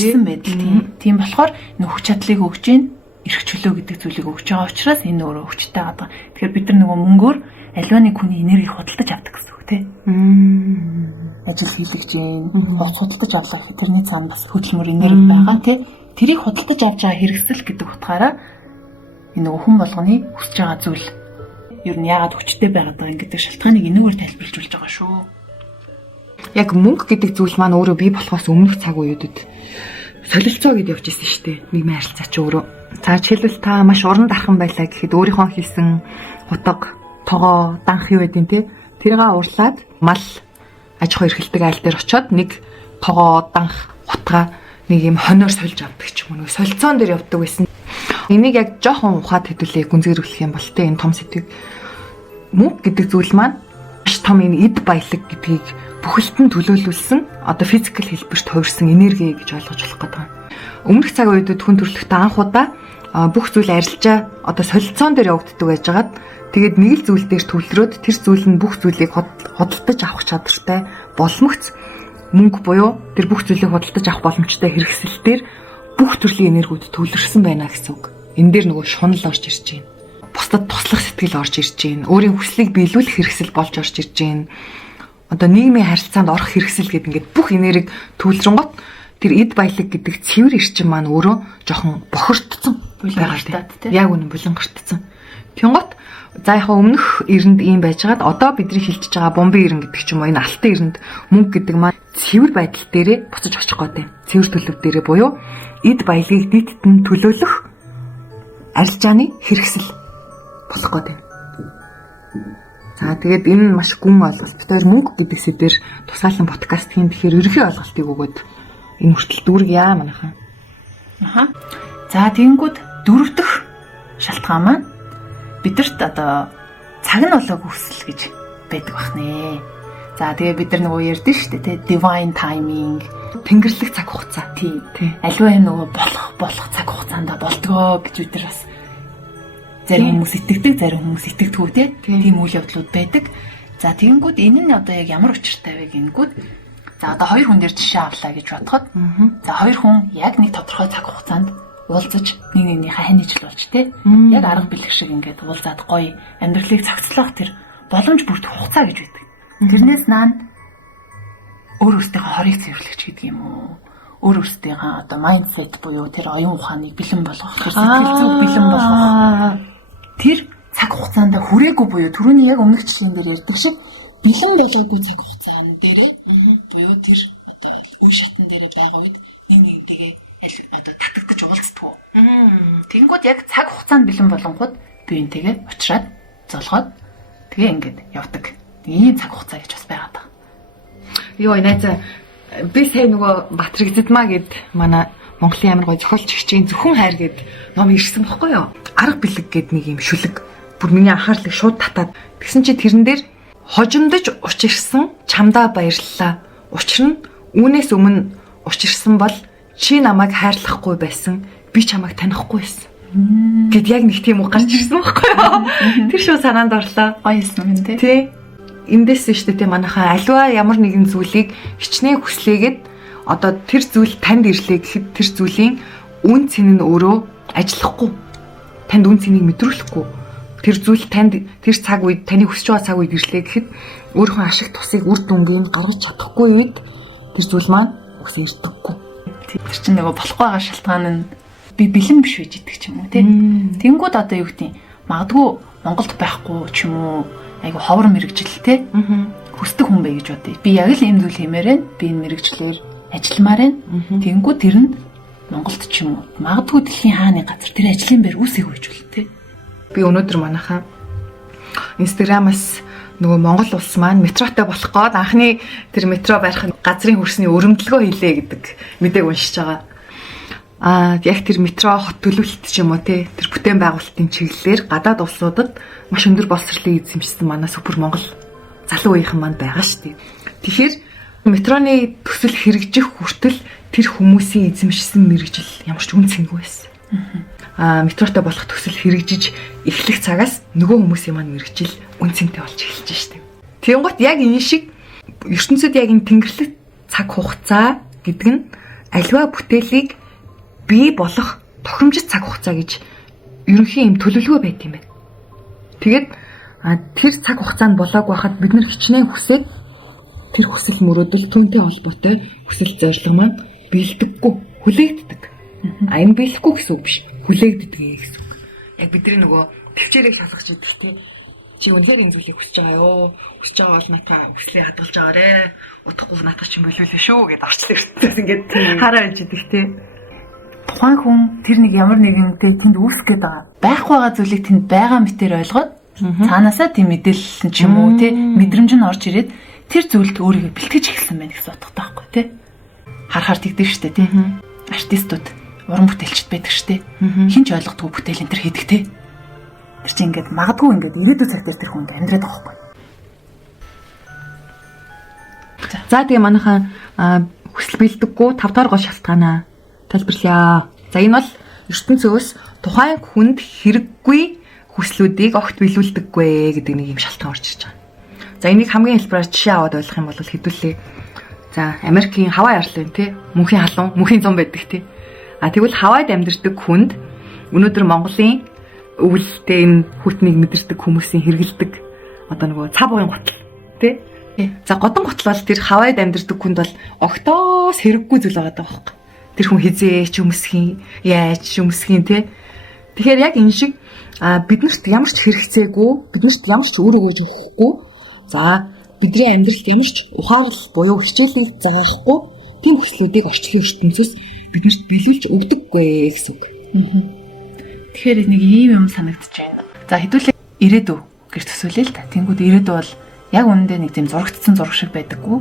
Тийм болохоор энэ хүч чадлыг өгж гин эрх чөлөө гэдэг зүйлийг өгч байгаа учраас энэ өөрөө хүчтэй байгаа. Тэгэхээр бид нар нөгөө мөнгөөр аливаа нэг хүний энергийг худалдаж авдаг гэсэн үг тийм. Ажил хийлгэж гин худалдаж авлаа. Тэрний цаана бас хөдөлмөр энерги байгаа тийм. Тэрийг худалдаж авч байгаа хэрэгсэл гэдэг утгаараа энэ нөгөө хүн болгоны хүсэж байгаа зүйл ер нь яагаад хүчтэй байгаад байгаа юм гэдэг шалтгааныг энэгээр тайлбарлаж байгаа шүү. Яг мөнгө гэдэг зүйл маань өөрөө бий болохоос өмнөх цаг үеүүдэд солилцоо гэдээ явж ирсэн шүү дээ. Нийгмийн харилцаа ч өөрөө. За жишээлбэл та маш уран дархан байлаа гэхэд өөрийнхөө хийсэн утга, тогоо, данх юу гэдэг нь те тэргээ уурлаад мал аж ахуй эрхэлдэг айл дээр очиод нэг тогоо, данх, утгаа нэг юм хоноор сольж авдаг ч юм уу. Солилцоон дээр явдаг байсан. Энийг яг жоохон ухаад хэдүүлээ гүнзгийрүүлэх юм бол те энэ том сэдвийг мөнгө гэдэг зүйл маань маш том энэ эд баялаг гэдгийг бүхэлдэн төлөөлүүлсэн одоо физикал хэлбэрт хувирсан энерги гэж ойлгож болох гэдэг. Өмнөх цаг үедэд хүн төрөлхтөө анх удаа бүх зүйл арилжаа одоо солилцоон дээр явагддаг байжгаад тэгээд нэг л зүйл дээр төвлөрөөд тэр зүйл нь бүх зүйлийг худалдаж авах чадвартай боломгц мөнгө буюу тэр бүх зүйлийг худалдаж авах боломжтой хэрэгсэл дээр бүх төрлийн энергиуд төвлөрсөн байна гэсэн үг. Энэ дээр нөгөө шунал орж ирж байна. Бусдад туслах сэтгэл орж ирж байна. Өөрийн хүслийг биелүүлэх хэрэгсэл болж орж ирж байна. Одоо нийгмийн харилцаанд орох хэрэгсэл гэдэг ингээд бүх энерги төвлөрөнгөт тэр эд баялаг гэдэг цэвэр эрчим маань өөрөө жоохон бохирдсон байгаа тийм. Яг үнэн булангартсан. Тэнгот за яг өмнөх эрэнд ийм байжгаад одоо бидний хилжиж байгаа бомбын эрен гэдэг ч юм уу энэ алтан эрэнд мөнгө гэдэг маань цэвэр байдал дээрээ буцаж очих гээд байна. Цэвэр төлөв дээрээ буюу эд баялагийг нийтэд нь төлөөлөх арилжааны хэрэгсэл болох гээд байна. За тэгээд энэ маш гүн ойлголт. Бид хоёр мөнгө гэдэг сэдвээр тусгаалan подкаст хийн. Тэгэхээр ерөнхий ойлголтыг өгөөд энэ хүртэл дүүргийа манайхан. Аха. За тэгэнгүүт дөрөв дэх шалтгаан маань бидэрт одоо цаг нь болоог хүсэл гэж байдаг бахнэ. За тэгээ бид нар нөгөө ярьдэн шүү дээ, divine timing, тэнгэрлэг цаг хугацаа. Тийм. Аливаа юм нөгөө болох цаг хугацаанд болдгоо гэж бид нар бас зарим хүмүүс итгэдэг, зарим хүмүүс итгэдэггүй тийм үйл явдлууд байдаг. За тэгэнгүүт энэ нь одоо яг ямар учиртай вэ гингүүд. За одоо хоёр хүн дээр жишээ авлаа гэж бодоход. За хоёр хүн яг нэг тодорхой цаг хугацаанд уулзаж нэг нэгнийхээ хань ижил болж яг арга бэлэг шиг ингээд уулзаад гоё амьдралыг цогцлоох тэр боломж бүрдэх хугацаа гэж байдаг. Тэрнээс наанд өөр өөртөө хорийг цэвэрлэгч гэдэг юм уу? Өөр өөртөө одоо mindset буюу тэр оюун ухааныг бэлэн болгох, тэр сэтгэл зүйг бэлэн болгох. Тэр цаг хугацаанд хүрээгүй буюу түрүүний яг өмнөх жишээн дээр ярьдаг шиг бэлэн болоогүй цаг хугацаан дээр буюу тэр одоо үе шатн дээр байгаа үед нэгнийгээ одоо татагдаж уулздаг. Тэнгүүд яг цаг хугацаанд бэлэн болонгууд би энтэйгээ уулзаад золгоод тэгээ ингээд явдаг. Ийм цаг хугацаа гэж бас байгаад байгаа. Йоо найзаа би сая нөгөө Батрэгзэдмаа гэд манай Монголын амар гой зохиолч хичээн зөвхөн хайр гэд ном ирсэн бохгүй юу? Арга бэлэг гэд нэг юм шүлэг. Бүр миний анхаарлыг шууд татаад. Тэгсэн чи тэрэн дээр хожимдож учирсан чамдаа баярлалаа. Учир нь үүнээс өмнө учирсан бол чи намайг хайрлахгүй байсан. Би чамайг танихгүй байсан. Гэт яг нэг тийм үг гарч ирсэн бохгүй юу? Тэр шүү санаанд орлоо. Гоё юм тий. Тий. Эндээс нь шүү дээ манайхаа аливаа ямар нэгэн зүйлийг хичнээн хүслээгээд одоо тэр зүйл танд ирлээ гэхэд тэр зүйлийн үн цэн нь өөрөө ажиллахгүй. Танд үн цэнийг мэдрүүлэхгүй. Тэр зүйл танд тэр цаг үед таны хүсэж байгаа цаг үед ирлээ гэхэд өөрийнхөө ашиг тусыг үр дүнгийн гаргаж чадахгүй үед тэр зүйл маань үгс ирдэггүй. Тэр чинь нөгөө болохгүй байгаа шалтгаан нь би бэлэн биш байж идэг ч юм уу тий. Тэнгүүд одоо юу гэдэг магадгүй Монголд байхгүй ч юм уу айгу ховор мэрэгжил тий. Хүсдэг хүн бай гэж бодъё. Би яг л ийм зүйл хиймээрэн би энэ мэрэгчлэр ажилламаар байна. Тэнгүүд тэр нь Монголд ч юм уу магадгүй дэлхийн хааны газар тэр ажлын байр үсэйг гэж бол тий. Би өнөөдөр манайхаа Инстаграмаас нөгөө Монгол улс маань метротой болох гээд анхны тэр метро барих газрын хөрсний өрөмдлөгөө хийлээ гэдэг мэдээг уншиж байгаа. Яг тэр метро хот төлөвлөлт ч юм уу те тэр бүтээн байгуулалтын чиглэлээр гадаад улсуудад маш өндөр боловсролыг эзэмшсэн манай супер Монгол залуу үеийнхэн маань байгаа шүү дээ. Тэгэхээр метроны төсөл хэрэгжих хүртэл тэр хүмүүсийн эзэмшсэн мэрэгжил ямар ч үн цэнгүй байсан. Метротой болох төсөл хэрэгжиж эхлэх цагаас нөгөө хүмүүсийн маань мэрэгжил үн цэнтэй болж эхэлж штеп. Тэнгуут яг энэ шиг ертөнцид яг энэ тэнгэрлэг цаг хугацаа гэдэг нь аливаа бүтээлийг бий болох тохиромжит цаг хугацаа гэж ерөнхий юм төлөвлөгөө байт юм байна. Тэгээд тэр цаг хугацаанд болоог байхад бид нар хичнээн хүсээд тэр хүсэл мөрөөдөл түүнтэй холбоотой хүсэл зорилго маань бэлдэггүй, хүлээгддэг. Энэ бэлэхгүй гэсэн үг биш. Хүлээгддэг гэсэн үг. Яг бидний нөгөө төвчээрийг шалгаж идэх тий. Чи үнэхээр энэ зүйлийг хүсэж байгаа ёо. Хүсэж байгаа бол натаа хүслийг хадгалж байгаарэ. Утахгүй натаа ч юм болиулаа шүү гэд орчлоо ирсэн. Ингээд хараа иж идэх тий. Тухайн хүн тэр нэг ямар нэгэнтэй тэнд үүсэх гээд байгаа. Байх байгаа зүйлийг тэнд байгаа мэтээр ойлгоод цаанаасаа тийм мэдээлэл ч юм уу тий мэдрэмж нь орж ирээд тэр зүйлд өөрийгөө бэлтгэж эхэлсэн байна гэсэн утгатай байхгүй тий. Харахаар тэгдэг штэ тий. Артистууд уран бүтээлчд байдаг штэ. Хин ч ойлгодгүй бүтээл энэ төр хийдэг тий. Тэр чинь ингээд магадгүй ингээд ирээдүйн цаг дээр тэр хүнд амьдраад байгаа байхгүй. За тэгээ манайхаа хүсэл бэлдэггүй 5 дахь гол шалтгаанаа тайлбарлая. За энэ бол ертөнцөөс тухайн хүнд хэрэггүй хүслүүдийг огт биелүүлдэггүй гэдэг нэг юм шалтгаан орж ирж байгаа. За энийг хамгийн хэлбэрээр жишээ аваад ойлгох юм бол хэдүүлээ. За Америкийн Хавай арлын тий мөнхийн халуун, мөнхийн зам байдаг тий. Тэгвэл Хавайд амьдардаг хүнд өнөөдөр Монголын өвөлтэй энэ хүтнийг мэдэрдэг хүмүүсийн хэрэгэлдэг одоо нөгөө цав бугын гутал тий. За годон гутал бол тэр Хавайд амьдардаг хүнд бол огтоос хэрэггүй зүйл байгаа даа байхгүй. Тэр хүн хизээч өмсхийн, яаж өмсхийн тий. Тэгэхээр яг энэ шиг биднэрт ямар ч хэрэгцээгүй, биднэрт ямар ч өөр өгөөж өгөхгүй. За бидний амьдралд ямар ч ухаарл буюу хичээлийг заахгүй тийм хүслүүдийг орчлон ертөнцөөс биднэрт биелүүлж өгдөггүй гэсэн үг. Тэгэхээр нэг ийм юм санагдаж байна. За хэдүүлээ ирээдүй гэж төсөөлөө л та. Тэнгүүд ирээдүйд бол яг үнэндээ нэг тийм зурагдсан зураг шиг байдаггүй.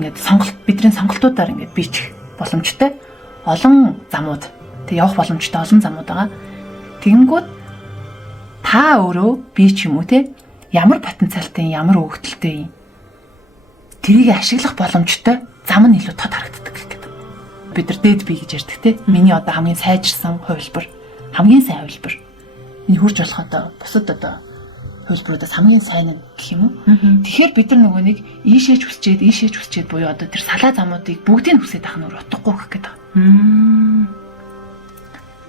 Ингээд бидний сонголтуудаар ингээд бичих боломжтой олон замууд, тэг явах боломжтой олон замууд байгаа. Тэнгүүд та өөрөө би ч юм уу те ямар потенциалтай, ямар өгөгдөлтэй юм. Тэрийг ашиглах боломжтой зам нь илүү тод харагддаг гэдэг. Бид нар дээд би гэж ярьдаг те. Миний одоо хамгийн сайжирсан хувилбар, хамгийн сайн хувилбар. Миний хурж болох одоо бусад одоо хувилбаруудаас хамгийн сайн нь гэх юм уу. Тэгэхээр бид нар нөгөө нэг ийшээж хүсчээд буюу одоо тэр салаа замуудыг бүгдийг хүсээд авах нь утгагүй гэх гэдэг.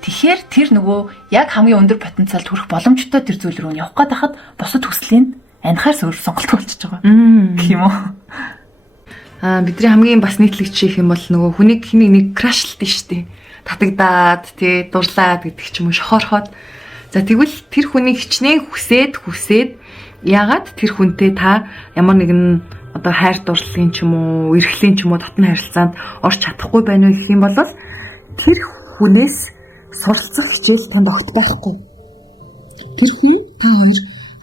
Тэгэхээр тэр нөгөө яг хамгийн өндөр потенциалд хүрэх боломжтой тэр зүйл рүү явах гээд хахад бусад хүслийн анхаар сонголт болчихж байгаа. Гэх юм уу. Бидний хамгийн бас нийтлэгч их юм бол нөгөө хүнийг хэнийг нэг крашлдээ штэ. Татагдаад тий дурлаад гэдэг ч юм уу шохорхоод. За тэгвэл тэр хүнийг хичнээн хүсээд яагаад тэр хүнтэй та ямар нэгэн одоо хайр дурлалын ч юм уу, эрхлийн ч юм уу татны харилцаанд орж чадахгүй байна вэ гэх юм бол тэр хүнээс суралцах хичээл танд огт байхгүй. Тэр хүн та хоёр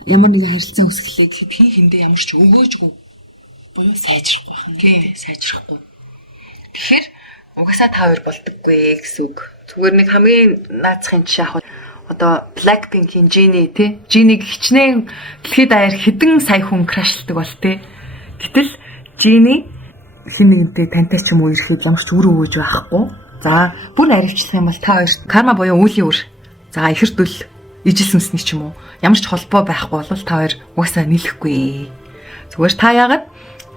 ямар нэгэн харилцаа үүсгэлээ гэхэд хиндээ ямар ч өгөөжгүй буюу сайжрахгүй байна. Тийм, сайжрахгүй. Тэгэхээр угаасаа та хоёр болдоггүй гэсэн үг. Зүгээр нэг хамгийн наацхийн жишээ авах одоо Blackpink-ийн Jennie тий. Jennie-г хичнээн дэлхийд даяар хэдэн сая хүн крашлдаг бол тий. Гэтэл Jennie хин нэгэнтэй тантай ч юм уу ирэхэд ямар ч үр өгөөж байхгүй. За бүр наривчлах юм бол та хоёр карма буюу үеийн үр. За ихэрдүүл ижил сүнсний ч юм уу ямар ч холбоо байхгүй бол та хоёр угаасаа нийлэхгүй. Зүгээр та яагаад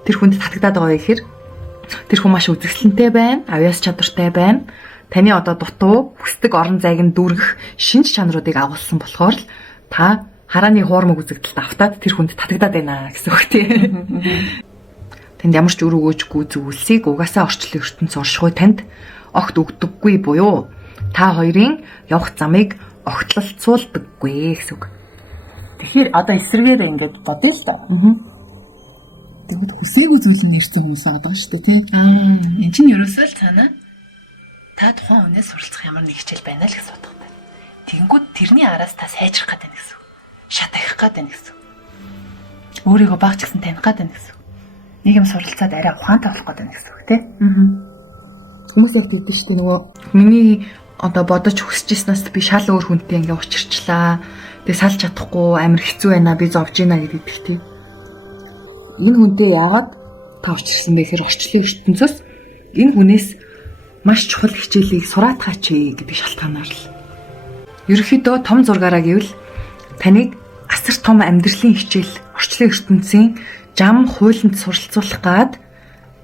тэр хүнд татагдаад байгаа вэ гэхээр тэр хүн маш үзэсгэлэнтэй байна, авьяас чадвартай байна. Таны одоо дутуу хүсдэг орон зайг нь дүүргэх шинж чанаруудыг агуулсан болохоор л та харааны хуурмаг үзэгдэлд автаад тэр хүнд татагдаад байна гэсэн үг тийм. Тэнд ямар ч үр өгөөжгүй зүйлсийг угаасаа орчлон ертөнц оршихуй танд огт өгдөггүй буюу та хоёрын явах замыг огтлолцуулдаггүй гэсэн үг. Тэгэхээр одоо эсрэгээр ингэж бодъё л да. Тэгвэл хүсээгүй зүйл нь ирсэн хүмүүс байгаа шүү дээ тий. Энд чинь ерөөсөө л цаана та тухайн хүнээс суралцах ямар нэг хичээл байна л гэсэн утгатай. Тэгэнгүүт тэрний араас та сайжрах гэдэг нь гэсэн. Шат ахих гэдэг нь гэсэн. Өөрийгөө багч гэсэн таних гэдэг нь гэсэн. Нэг юм суралцаад арай ухаантай болох гэдэг нь гэсэн үг тий. Хүмүүс яг тэгдэг шүү дээ нөгөө миний одоо бодож хүсэжсэнээс би шал өөр хүнтэй ингээ учирчлаа. Тэгээ салж чадахгүй амар хэцүү байна би зовж байна гэдэг тий. Энэ хүнтэй яагаад та учирсан бэ гэхээр орчлон ертөнцөөс энэ хүнээс маш чухал хичээлийг сураатгаач гэдэг шалтгаанаар л. Ерөнхийдөө том зургаараа гэвэл таныг асар том амьдралын хичээл орчлон ертөнцийн жам хуйланд суралцуулах гад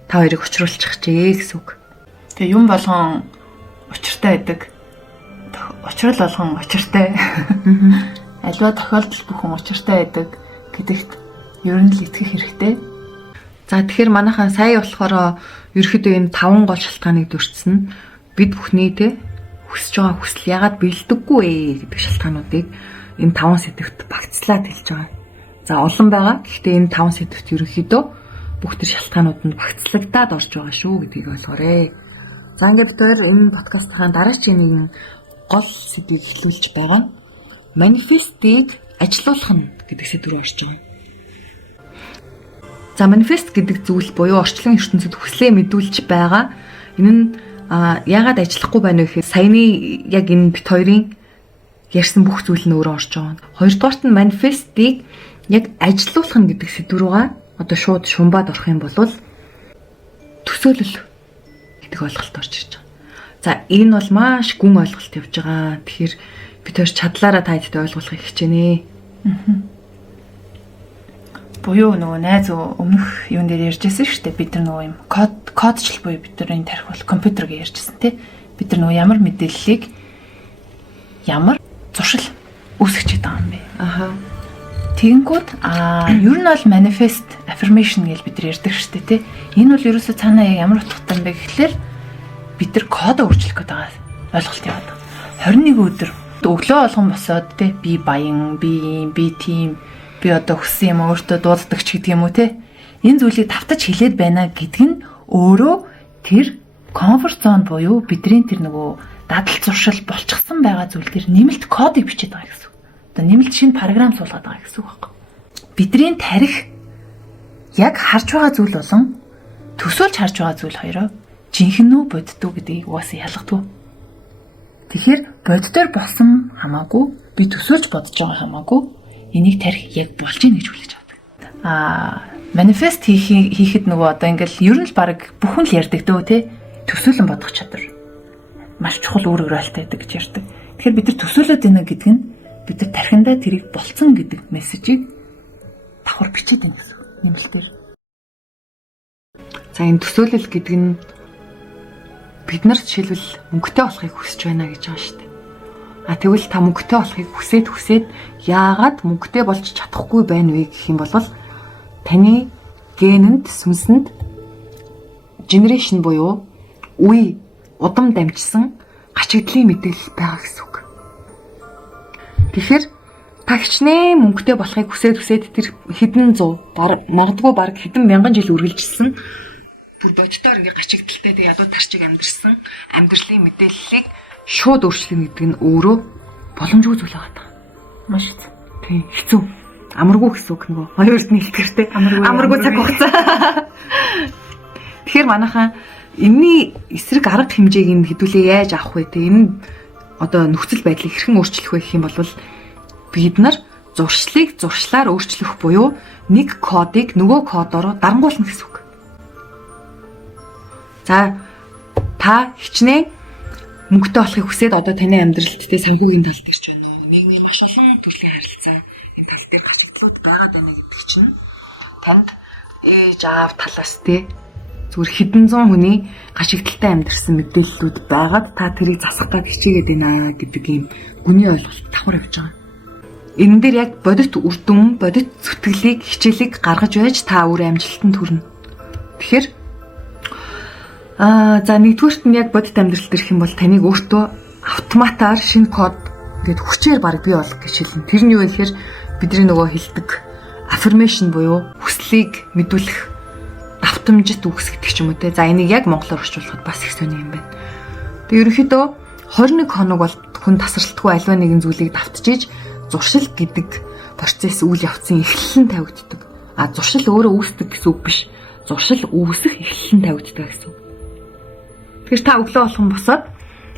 та хоёрыг учруулчих гэсэн үг. Тэгээ юм болгон учиртай байдаг. Учрал болгон учиртай. Аливаа тохиолдол бүхэн учиртай байдаг гэдэгт ер нь л итгэх хэрэгтэй. За тэгэхээр манайхан сая болохоор ерөөхдөө энэ 5 гол шалтгааныг дурдсан. Бид бүхний те хүсэж байгаа хүсэл ягаад бэлдэггүй гэдэг шалтгаануудыг энэ 5 сэдвт багцлаад хэлж байгаа. За олон байгаа. Гэхдээ энэ 5 сэдвт ерөөхдөө бүх төр шалтгаанууд нь багцлагдаад орж байгаа шүү гэдгийг ойлгоорой. За ингээд бид хоёр энэ подкастын дараагийн нэгэн гол сэдвийг эхлүүлж байгаа нь манифестыг ажилуулах нь гэдэг сэдвээр орж байгаа. За манифест гэдэг зүйл буюу орчлон ертөнцид хүслээ мэдүүлж байгаа. Энэ нь яагаад ажиллахгүй байна вэ гэхээр саяны яг энэ бит хоёрын ярьсан бүх зүйл нь өөрөө орж байгаа. Хоёрдугаарт нь манифестыг яг ажилуулах нь гэдэг сэдв рүүгээ одоо шууд шумбаад орох юм бол төсөөлөл гэдэг ойлголт орж ирж байгаа. За энэ бол маш гүн ойлголт явж байгаа. Тэгэхээр бид хоёр чадлаараа та хэдтэй ойлгуулахыг хичээнэ. Буюу нөгөө найз өмнөх юун дээр ярьжсэн шүү дээ. Бид нар нөгөө юм кодчл буюу бид нар энэ тарих бол компьютер гэж ярьжсэн тий. Бид нар нөгөө ямар мэдээллийг ямар зуршил үүсгэж байгаа юм бэ? Аха. Тэгэнгүүт ер нь бол manifest affirmation гэж бид нар ярьдаг шүү дээ тий. Энэ бол ерөөсөө цаанаа ямар утгатай юм бэ гэхлээр бид нар кодоо өөрчлөх гэдэг байгаа ойлголт яваад. 21 өдөр өглөө болгон босоод тий би баян, би тийм би одоо хүссэн юм өөртөө дууддаг ч гэдэг юм уу те. Энэ зүйлийг давтаж хэлээд байна гэдэг нь өөрөө тэр комфорт зон буюу бидний тэр нөгөө дадал зуршил болчихсон байгаа зүйл тэр нэмэлт кодыг бичээд байгаа гэсэн. одоо нэмэлт шинэ програм суулгаад байгаа гэсэн үг байна. Бидний тарих яг харж байгаа зүйл болон төсөөлж харж байгаа зүйл хоёроо жинхэнэ үү бодит үү гэдгийг угаасаа ялгадаг. Тэгэхээр бодитоор болсон хамаагүй би төсөөлж бодож байгаа хамаагүй энийг тарих яг болж ийн гэж хүлээж авдаг. Манифест хийхэд нөгөө одоо ингээл ер нь л баг бүхэн л ярьдаг дөө те төсөөлөн бодох чадвар маш чухал үр өгөөлтэй байдаг гэж ярьдаг. Тэгэхээр бид нар төсөөлөд байна гэдэг нь бид нар тархиндаа тэрийг болцсон гэдэг мессежийг давхар бичээд байна гэсэн нэмэлтээр. За энэ төсөөлөл гэдэг нь бид нар жишээлбэл мөнгөтэй болохыг хүсэж байна гэж байгаа шүү дээ. Тэгвэл та мөнгөтэй болохыг хүсээд яагаад мөнгөтэй болж чадахгүй байна вэ гэх юм бол таны генэнд сүнсэнд генерашн буюу үе удам дамжсан гачигдлын мэдээлэл байгаа гэсэн үг. Тэгэхээр та хичнээн мөнгөтэй болохыг хүсээд тэр хэдэн зуун магадгүй баг хэдэн мянган жил үргэлжилсэн бүр бодитоор ингээ гачигдaltaй тэг ядуу тарчиг амьдрсан амьдралын мэдээллийг шууд өөрчлөнө гэдэг нь өөрөө боломжгүй зүйл байгаа. Маш тийм хэцүү. Амаргүй гэсэн үг нөгөө хоёрт нь хэлтгэртэй. Амаргүй цаг хугацаа. Тэгэхээр манайхан энэний эсрэг арга хэмжээг нь хэдүүлээ яаж авах вэ те энэ одоо нөхцөл байдлыг хэрхэн өөрчлөх вэ гэх юм бол бид нар зуршлыг зуршлаар өөрчлөх буюу нэг кодыг нөгөө кодоор дарангуулна гэсэн үг. За та хичнээн мөнгөтэй болохыг хүсээд одоо таны амьдралд те санхүүгийн талд ирж байна уу? Нийгмийн маш олон төрлийн харилцаа энэ тал дээр гацагдлууд байгаад байна гэдэг чинь танд ээж аав талаас те зүгээр хэдэн зуун хүний гашигдaltaй амьдэрсэн мэдээллүүд байгаад та тэрийг засахтаа хичээгээд байна гэдэг ийм хүний ойлголт давхар явж байгаа. Энэ дээр яг бодит үр дүн, бодит зүтгэлийг, хичээлийг гаргаж байж та өөрөө амжилтанд хүрнэ. Тэгэхээр за нэгдүгürt нь яг бодит амьдрал дээрх юм бол таныг өөртөө автоматар шинэ код ингээд хүчээр баг бий болгох гэж хэлнэ. Тэр нь юу вэ гэхээр бидний нөгөө хэлдэг affirmation буюу хүслийг мэдүүлэх давтамжит үгс гэдэг ч юм уу те. За энийг яг монголоор орчуулахад бас их сони юм байна. Тэгээ ерөнхийдөө 21 хоног бол хүн тасралтгүй аливаа нэгэн зүйлийг давтжиж зуршил гэдэг процесс үйл явцын эхлэл нь тавигддаг. Зуршил өөрөө үүсдэг гэсэн үг биш. Зуршил үүсэх эхлэл нь тавигддаг гэсэн үг. Тэгэхээр та өглөө болгон босоод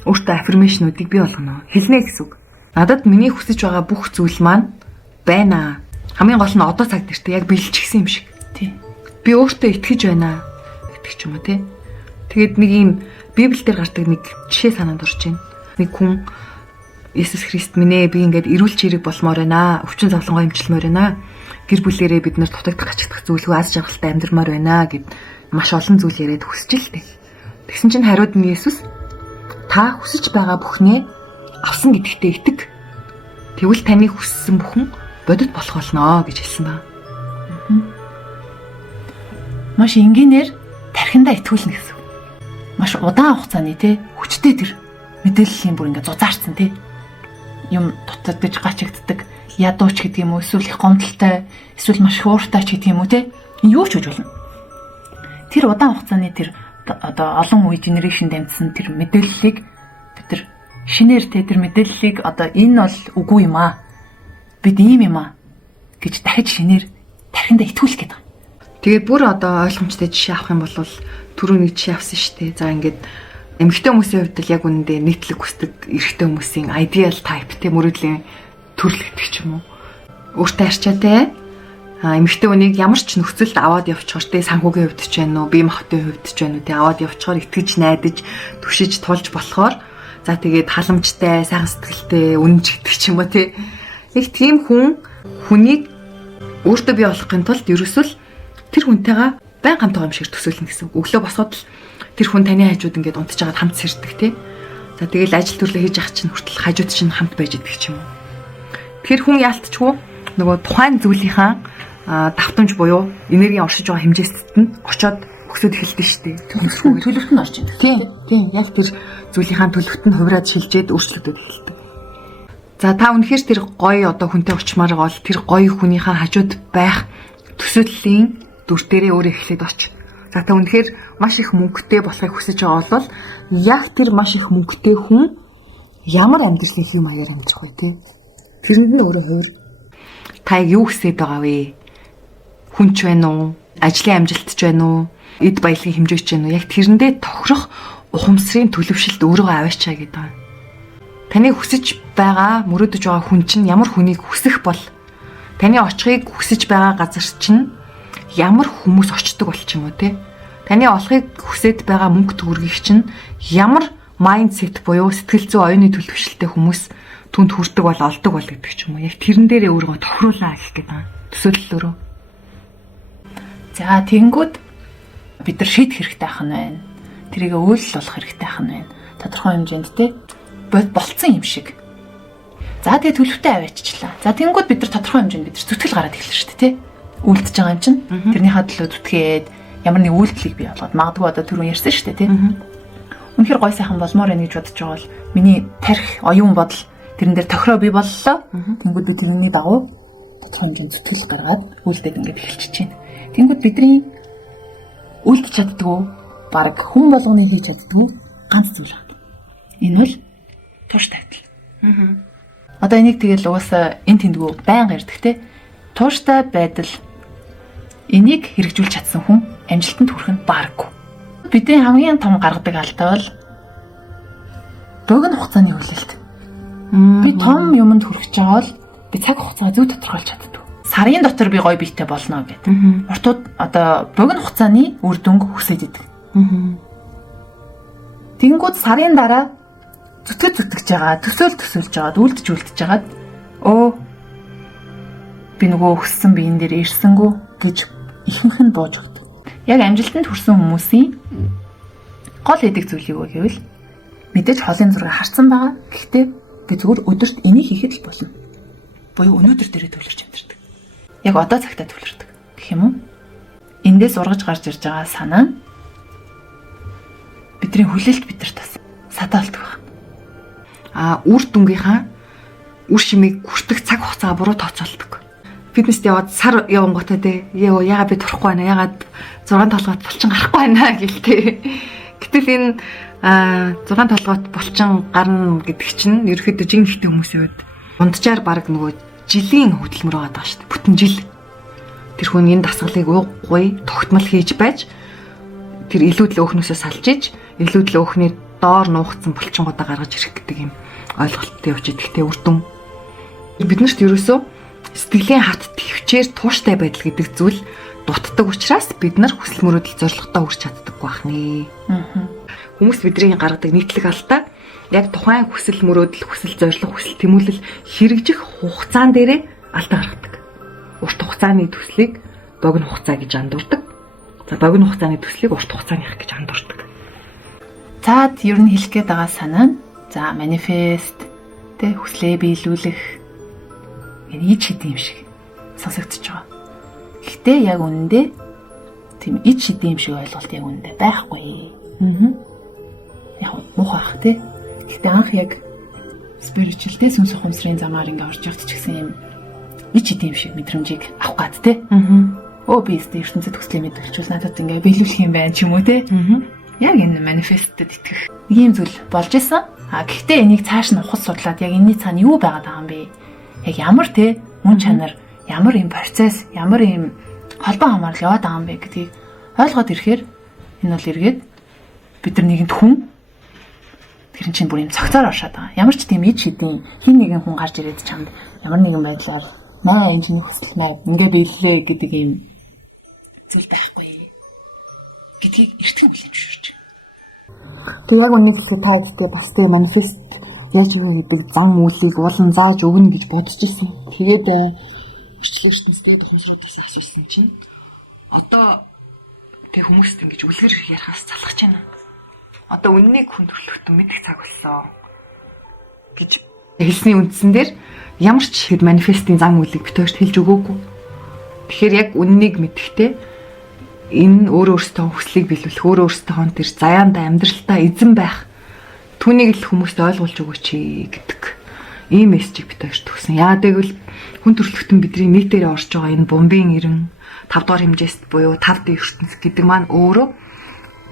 өөртөө аффирмашнуудыг бий болгоно. Хэлнэ гэсэн үг. Надад миний хүсэж байгаа бүх зүйл маань байна. Хамгийн гол нь одоо цаг дээр яг бэлчгсэн юм шиг. Тий. Би өөртөө итгэж байна гэдэг ч юм уу тий. Тэгээд нэг юм Библиэлд гардаг нэг жишээ санаанд орж байна. Нэг хүн Иесус Христ минь ээ би ингээд эрүүл чирэг болмоор байна. Өвчин зовлонгоо эмчилмээр байна. Гэр бүлээрээ бид нар дутагдах гачигдах зүйлгүй аз жаргалтай амьдрмаар байна гэд маш олон зүйл яриад хүсэж л дээ. Тэгсэн чинь хариуд нь Иесус та хүсэж байгаа бүхнээ авсан гэдэгтээ итэг. Тэгвэл таны хүссэн бүхэн бодит болох болно гэж хэлсэн байна. Маш энгийнээр тархиндаа итгүүлнэ гэсэн. Маш удаан хугацааны те хүчтэй тэр мэдээллийн бүр ингээд зузаарсан те. Юм дутагдж гачигддаг ядууч гэдэг юм уу эсвэл их гомдолтой эсвэл маш хууртай ч гэдэг юм уу те. Юу ч үж болно. Тэр удаан хугацааны тэр одоо олон үе генерашн дамжсан тэр мэдээллийг бид нар шинээр тэр мэдээллийг одоо энэ бол үгүй юм аа. Бид ийм юм аа гэж дахиж шинээр тархиндаа итгүүлэх гэдэг. Тэгээд бүр одоо ойлгомжтой жишээ авах юм бол түрүү нэг жишээ авсан шүү дээ. За ингээд эмэгтэй хүмүүсийн хувьд л яг үнэндээ нийтлэг хүсдэг эрэгтэй хүмүүсийн ideal type те мөрөдлийн төрөл гэдэг ч юм уу. Өөртөө арчаатай эмэгтэй хүнийг ямар ч нөхцөлд аваад явчихаар те санхүүгийн хувьд ч байна уу, бие махбодын хувьд ч байна уу те аваад явчихаар итгэж найдаж түшиж тулж болохоор за тэгээд халамжтай, сайхан сэтгэлтэй, үнэнч гэдэг ч юм уу те. Их тийм хүнийг өөртөө бий болгохын тулд ерөөсөл тэр хүнтэйгээ байн хамтаа юм шиг төсөөлнө гэсэн. Өглөө босоод л тэр хүн таны хажууд ингээд унтж байгаад хамт сэрдэг тий. За тэгэл ажил төрлөө хийж ах чинь хүртэл хажууд чинь хамт байж идэг ч юм уу. Тэр хүн яалтчгүй нөгөө тухайн зүйлийнхаа давтамж буюу энергийн оршиж байгаа хэмжээсэд нь очоод өксөд эхэлдэг шүү дээ. Төлөвт нь орж идэг. Тийм. Яг тэр зүйлийнхаа төлөвт нь хувраад шилжээд өөрчлөгдөд эхэлдэг. За та үнэхээр тэр гоё одоо хүнтэй очимаар байгаа бол тэр гоё хүнийхээ хажууд байх төсөөллийн дүр дээрээ өөрөө эхлээд оч. За та үнэхээр маш их мөнгөтэй болохыг хүсэж байгаа бол яг тэр маш их мөнгөтэй хүн ямар амьдралын хэв маягаар амьдрах вэ те? Тэрэнд нь өөрөө хувир. Та яг юу хүсэж байгаа вэ? Хүн ч байна уу? Ажлын амжилт ч байна уу? Эд баялагын хэмжээ ч байна уу? Яг тэрэндээ тохирох ухамсарын төлөвшөлт өөрийгөө аваачаа гэдэг байна. Таны хүсэж байгаа, мөрөөдөж байгаа хүн чинь ямар хүнийг хүсэх бол таны очихыг хүсэж байгаа газар чинь ямар хүмүүс очдог болчих юм уу те? Таны олохыг хүсэж байгаа мөнгө төгрөгийг чинь ямар майндсет буюу сэтгэл зүй оюуны төлөвшөлттэй хүмүүс түнд хүрдэг бол олдог бол гэдэг ч юм уу. Яг тэрэн дээрээ өөрийгөө тохируулаа гэх гээд байна. Төсөөллөөрөө. За тэгэнгүүт бид нар шийдэх хэрэгтэй ах нь байна. Тэрийг үйлдэл болох хэрэгтэй ах нь байна. Тодорхой хэмжээнд те болцсон юм шиг. За тэгээ төлөвтэй авааччлаа. За тэгэнгүүт бид нар тодорхой хэмжээнд бид нар зүтгэл гараад эхэлнэ шүү дээ те. Үйлдэж байгаа юм чинь. Тэрнийхээ төлөө зүтгээд ямар нэг үйлдэлийг бий болгоод магадгүй одоо түрүүн ярьсан шүү дээ те. Үнэхээр гой сайхан болмоор байна гэж бодож байгаа бол миний тарих оюун бодол тэрэн дээр тохироо бий боллоо. Тэнгүүд би тэрний дагуу тодорхой хэмжээнд зүтгэл гаргаад үйлдээд ингээд эхэлчихэж байна. Тэнгүүд бидний үйлдэж чаддгүй баг хүн болгоны хийж чаддгүй ганц зүйл байна. Энэ бол турш тавтал. Одоо энийг тэгэл угаасаа эн тэндгүү байнга ярьдаг те. Тууштай байдал энийг хэрэгжүүлж чадсан хүн амжилтанд хүрэх нь бааргүй. Бидний хамгийн том гаргадаг алдаа бол богино хугацааны хүлээлт. Би том юмд хүрэх гэж байгаа бол би цаг хугацаа зөв тодорхойлж чаддаг. Сарын дотор би гоё биетэй болно гэдэг. Уртууд одоо богино хугацааны үр дүнг хүсэж идэг. Тэгэнгүүт сарын дараа зүтгэж байгаа, төсөөлж байгаа, үлдэж жагаад би нөгөө өссөн биен дээр ирсэнгүү гэж ихэнх нь бууж өгдөг. Яг амжилтанд хүрсэн хүмүүсийн гол эдэг зүйл юу гэвэл мэдээж холын зураг харсан байгаа. Гэхдээ би зөвхөн өдөрт энийг хийхэд л болно. Буюу өнөөдөр дээрээ төвлөрч амьдэрдэг. Яг одоо цагтаа төвлөрдөг гэх юм уу? Эндээс ургаж гарч ирж байгаа санаа нь бидний хүлээлт бидэрт бас садаалдаг байна. Үр дүнгийнхаа үр шимийг хүртэх цаг хугацаа буруу тооцоолдог. Фитнест яваад сар явангуудаа те яагаад би турахгүй байна? Яагаад 6 толгойд булчин гарахгүй байна гэлтэй. Гэтэл энэ 6 толгойд булчин гарна гэдэг чинь ерөөхдөө жинхэнэ хүмүүсийн үед унджаар баг нөгөө жилийн хөдөлмөр байгаа шүү дээ. Бүтэн жил. Тэр хүн энэ дасгалыг ууггүй тогтмол хийж байж тэр илүүдл өөхнөөсөө салж иж илүүдл өөхний доор нуугдсан булчингуудаа гаргаж ирэх гэдэг юм ойлголттой явж идэх те үрдүн. Биднэрт ерөөсөө сэтгэлийн хат төвчээр тууштай байдал гэдэг зүйл дутдаг учраас бид нар хүсэл мөрөөдөл зорилготой хүрч чаддаггүй бахнэ. Хүмүүс бидний гаргадаг нийтлэг алдаа яг тухайн хүсэл мөрөөдөл, хүсэл зорилго, хүсэл тэмүүлэл хэрэгжих хугацаан дээрээ алдаа гаргадаг. Урт хугацааны төслийг богино хугацаа гэж андуурдаг. За богино хугацааны төслийг урт хугацааных гэж андуурдаг. Цаад ер нь хэлэх гээд байгаа санаа нь за манифест тэ хүслээ биелүүлэх энэ ич хэдийн юм шиг сонсогдож байгаа. Гэхдээ яг үнэндээ тийм ич хэдийн юм шиг ойлголт яг үнэндээ байхгүй. Яг муухай ах тий. Гэхдээ анх яг спиричуалтэй сүнс ухамсарын замаар ингээ орж явж чигсэн юм ич хэдийн юм шиг мэдрэмжийг авах гад тий. Би ертөнцид төслийн мэдээлж надад ингээ биелүүлэх юм байна ч юм уу тий. Яг энэ манифестэд итгэх нэг юм зүйл болж исэн. Гэхдээ энийг цааш нь ухаж судлаад яг энэний цаана юу байгаад байгаа юм бэ? Яг ямар те мөн чанар, ямар юм процесс, ямар юм холбоо хамаарал яваад байгаа юм бэ гэдгийг ойлгоод ирэхээр энэ бол эргээд бид нар нэгэнд хүн тэр чинь бүр юм цогцоор оршоод байгаа. Ямар ч тийм ич хэдийн хин нэгэн хүн гарч ирээд чамд ямар нэгэн байдлаар энэ чиний хүсэл маяг ингээд ийлээ гэдэг юм зүйл байхгүй гэдгийг эртхэн хүлээмжшүүлж. Тэг яг үнийг хэлэхэд та гэдэгт бас тэг манифест яаж юм гэдэг зам үйлийг уулан зааж өгнө гэж бодож ирсэн. Тэгээд өчигдөр ертөнцийн тухамсруудаас асуусан чинь одоо тэг хүмүүст ингэж үлгэр ярихаас залхаж байна. Одоо үннийг хүн төрөлхтөн мэдэх цаг болсон гэж хэлсний үндсэн дээр ямар ч хэд манифестийн зам үйлийг бид хоёрт хэлж өгөөгүй. Тэгэхээр яг үннийг мэдэхтэй энэ өөрөө өөртөө хүслийг биелүүлэх, өөрөө өөртөө хон тэр заяанда амьдралтаа эзэн байх түүнийг л хүмүүст ойлгуулж өгөөч гэдэг ийм мессежийг бид хоёрт өгсөн. Яа гэвэл хүн төрөлхтөн бидний нийтээр орж байгаа энэ бомбын 95 дугаар хэмжээст буюу 5D ертөнц гэдэг маань өөрөө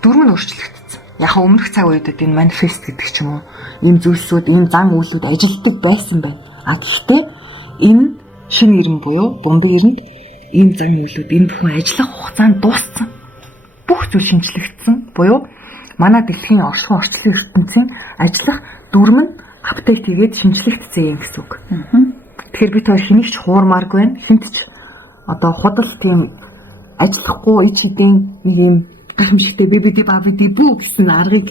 дөрөв нь өөрчлөгдсөн. Яг өмнөх цаг үедэд энэ манифест гэдэг ч юм уу ийм зүйлсүүд, ийм зам үйлүүд ажилтдаг байсан байна. Гэхдээ энэ шинэ ирэн буюу дундын ирэнд ийм зан үйлүүд энэ бүхэн ажиллах хугацаанд дууссан. Бүх зүйл шинжлэгдсэн буюу манай дэлхийн оршихуй орчлон ертөнцийн ажиллах дүрм нь апдейт хийгээд шинжлэгдсэн юм гэсэн үг. Тэгэхээр бид хоёр хэнийг ч хуурмааргүй байна. Хинт ч одоо худал тийм ажиллахгүй ич хэдийн нэг юм гайхамшигтай бибиди бабиди бүү гэсэн аргыг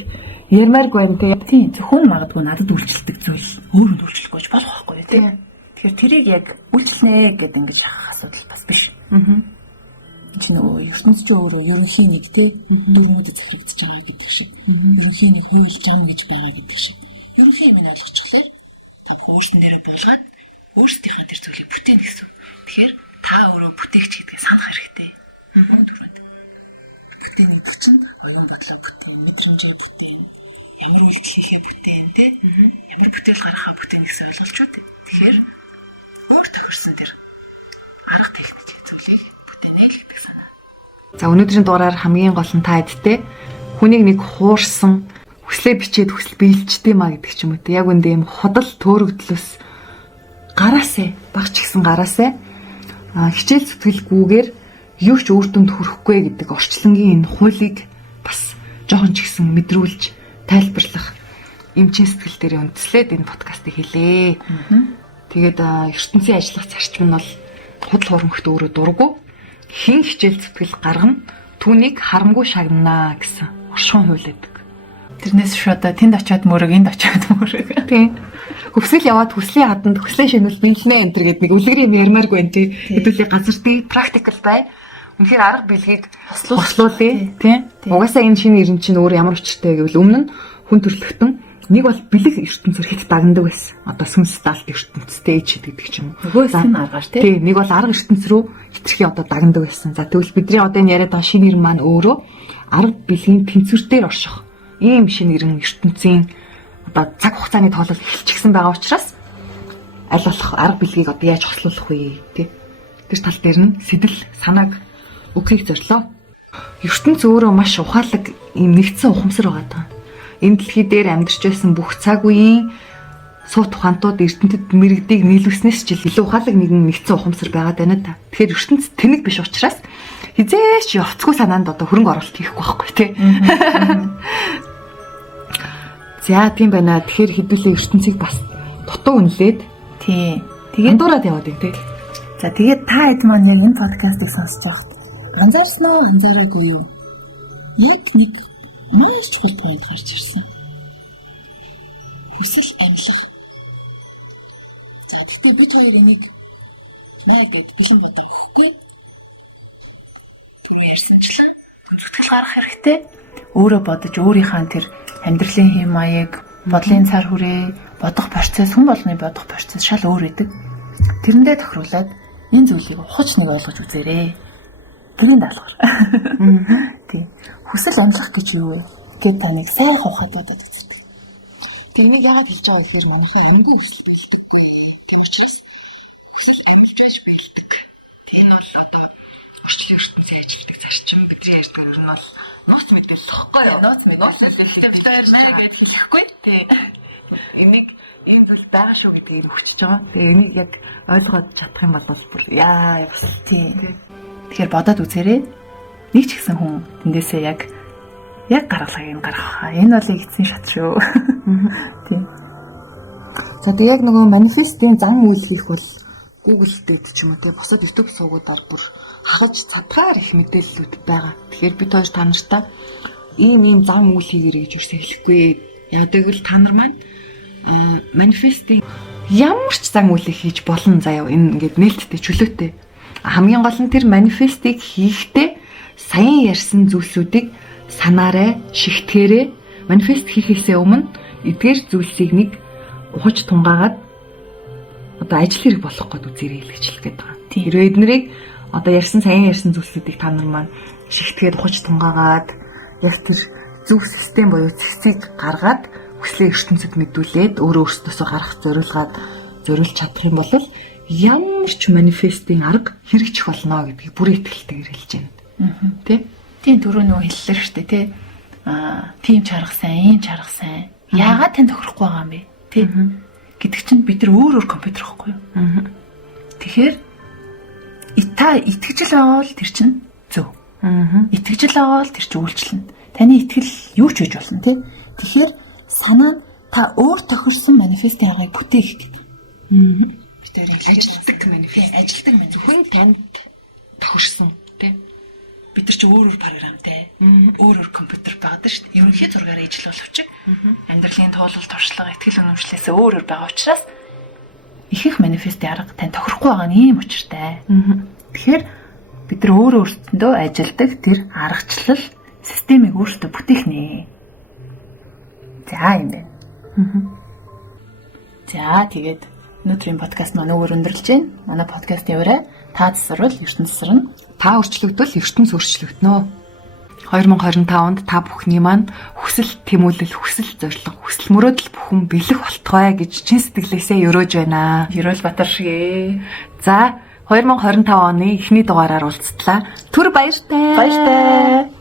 ярмааргүй байна тийм зөвхөн магадгүй надад үйлчлдэг зүйл өөрөө үйлчлэхгүй ч болох байхгүй тийм. Тэгэхээр тэрийг яг үйлчлэнэ гэдэг ингэж ахах асуудал бас биш. Чи нөгөө ертөнцийн өөрөө ерөнхий нэг дүрмүүдэд захирагдаж байгаа гэдэг шиг. Ерөнхий нэг хууль зам гэж байгаа гэдэг шиг. Ерөнхий юм ойлгочихлоо. Та өөрсөн дээр буулгаад өөрсдийнхээ тэр зүйлийг бүтээн гэсэн. Тэгэхээр та өөрөө бүтээгч гэдгийг санах хэрэгтэй. Хүн төрөнд. Бүтээн гэдэг чинь оюун бодлоо бүтээн, мэдрэмжээ бүтээн, ямар үйлчлэхээ бүтээн те. Ямар бүтээл гаргахаа бүтээн гэсэн ойлголчууд. Тэгэхээр өөр тохирсон тэр арга техник зүйлийг бүтээнэ л гэдэг санаа. За өнөөдрийн дугаараар хамгийн гол нь та эдтэй хүнийг нэг хуурсан хүслээ бичээд хүсэл биелжтэй маа гэдэг ч юм уу те. Яг үндэ юм худал төөрөгдлөөс гараасаа багч гисэн гараасаа хичээл зүтгэлгүйгээр юу ч үр дүнд хүрэхгүй гэдэг орчлонгийн энэ хуулийг бас жоохон ч гэсэн мэдрүүлж тайлбарлах эмчийн сэтгэл дээр үндэслээд энэ подкастыг хийлээ. Тэгээд ертөнцийн ажиллах зарчим нь бол худал хуурмагт өөрөө дурггүй хин хичээл зүтгэл гаргана түүнийг харамгүй шагнана гэсэн оршихуйн хууль байдаг. Тэрнээс шууд тэнд очиод мөрөг энд очиод мөрөг. Тийм. Хүсэл яваад хүслийн хаданд хүслийн шинүүл биелнэ энэ төр гэдэг нэг үлгэрийн ярмааргүй энэ тий. Хэдүүлээ газар тий практикал бай. Үнэхээр арга билгийг хослуулъя тий. Угаасаа энэ шинэ ирэн чинь өөр ямар учиртай гэвэл өмнө нь хүн төрлөختөн нэг бол бэлэг ертөнцөөр хит дагнадаг байсан. Одоо сүнс даалт ертөнцтэй ээж гэдэг ч юм уу. Нөгөөс нь аргаар тий. Нэг бол арга ертөнц рүү хитрхи одоо дагнадаг байсан. За тэгвэл бидний одоо энэ яриад байгаа шинэ ирэн маань өөрөө арга билгийн тэнцвэр дээр орших ийм шинэ ирэн ертөнцийн одоо цаг хугацааны тоолол эхэлчихсэн байгаа учраас аль болох арга билгийг одоо яаж хослуулах вэ тий. Тэр тал дээр нь сэтэл санааг өгөхийг зорилоо. ертөнц өөрөө маш ухаалаг ийм нэгдсэн ухамсар байгаа даа. Энэ дэлхий дээр амьдарч байсан бүх цаг үеийн суу тухаантууд ертөнцид мэрэгдийг нийлүүлснээс ч илүү ухаалаг нэгэн нэгдсэн ухамсар байгаа даа та. Тэгэхээр ертөнц тэнэг биш учраас хизээч явцгүй санаанд одоо хөрөнгө оруулалт хийхгүй байхгүй тий. За тийм байна. Тэгэхээр хэдүүлээ ертөнцийг бас дутуу үнэлээд тий. Тэгээд дураад яваад байна тий. За тэгээд та хэд маань яг энэ подкастыг сонсож байхад анзаарснаа анзаараагүй юу? Яг нэг маш чухал point гарч ирсэн. Хүсэл амьлах. Тэгэхдээ бид хоёр энийг наадаг бэлэн бодоо өгөхгүй. Тэр ярьсанчлан зүтгэл гаргах хэрэгтэй. Өөрөө бодож өөрийнхөө тэр амьдралын хэм маяг, бодлын цар хүрээ, бодох процесс, хүн болгоны бодох процесс шал өөр байдаг. Тэрэндээ тохируулаад энэ зүйлийг ухаж нэг ойлгож үзээрэй. Тэрний даалгавар. Тийм. Хүсэл амьлах гэж юу вэ? Гэт таныг сайн ухаад бодоод үзтээ. Тэрнийг яагаад хэлж байгаа гэхээр манайхаа энэний хүсэл бэлдэггүй. Тэг учраас хүсэл амьлж байж бэлдэг. Тийм бол одоо орчлон ертөнцийн ажилтдаг зарчим бидний ярьдаг юм бол нууц мэдээлэл واخгүй юу? Нууц мэдээлэл битээр гэж хэлэхгүй. Тий. Энийг ийм зүйл байгаа шүү гэдгийг өгчөж байгаа. Тэгээ энийг яг ойлгоод чадах юм бол бүр яа бас тий. Тэгэхээр бодоод үзээрэй. Нэг ч ихсэн хүн тэндээсээ яг гаргалгааг нь гаргахаа. Энэ бол эцсийн шат шүү. Тийм. За тэг яг нөгөө манифестийн зан үйл хийх бол Google дээр ч юм уу те бусад YouTube суугуудаар бүр хахаж цадгаар их мэдээллүүд байгаа. Тэгэхээр бид хоёр та нартай ийм зан үйл хийгэрэй гэж юусэн хэлэхгүй. Яг тэгвэл та нар маань манифестийн ямар ч зан үйлийг хийж болно заяа энэ ингээд нээлттэй чөлөөтэй. Хамгийн гол нь тэр манифестийг хийхдээ саяхан ярьсан зүйлсүүдийг санаарай, шигтгээрэй. Манифест хийхээсээ өмнө эдгээр зүйлсийг нэг ухаж тунгаагаад одоо ажил хэрэг болох гээд үзэрэй л гэж хэлэх гээд байгаа. Хэрвээ эднэрийг одоо саяхан ярьсан зүйлсүүдийг та нар маань шигтгээд ухаж тунгаагаад яг тэр зөв систем буюу цэцгийг гаргаад хүслээ ертөнцид мэдүүлээд өөрөө өөртөөсөө гарах зориулж чадах юм бол ямар ч манифестийн арга хэрэгжих болно гэдгийг бүрэн итгэлтэйгээр хэлж байна. Тэ? Тийм түрүү нөгөө хэллээ шүү дээ, тий. Тийм чарга сайн, ийм чарга сайн. Яагаад тань тохирохгүй байгаа юм бэ? Тий. Гэдэг чинь бид нар өөр компьютер ихгүй юу? Тэгэхээр та итгэж л байгаа бол тэр чинь зөв. Итгэж л байгаа бол тэр чинь үйлчлэн. Таны итгэл юу ч хийж болно тий. Тэгэхээр санаа нь та өөр тохирсон манифестын аргыг бүтээх гэдэг. Тэр ажилтдаг манифест. Зөвхөн танд тохирсон тий. Бид нар ч өөр програмтай, өөр компьютер байгаа шүү дээ. Ерөнхий зургаар ижил боловч амьдралын туулал туршлага, ихтгэл үнэмшлээс өөр байгаа учраас их манифестын арга тань тохирохгүй байгаа нь ийм учиртай. Тэгэхээр бид нар өөрсдөө ажилдаг тэр аргачлал системийг өөрсдөө бүтээх нэ. За юм байна. За тэгээд өнөөдрийн подкаст маань өндөрлж байна. Манай подкастын ураа та засварвал ертөнц засарна. Та өрчлөгдвөл ертөнц өрчлөгдөнө. 2025 онд та бүхний маань хүсэл тэмүүлэл, хүсэл зориг, хүсэл мөрөөдөл бүхэн бэлэх болтугай гэж чин сэтгэлээсээ өрөөж байна. Ерөөл Батар шигээ. За 2025 оны эхний дугаараар уулзтлаа. Түр баяртай. Баяртай.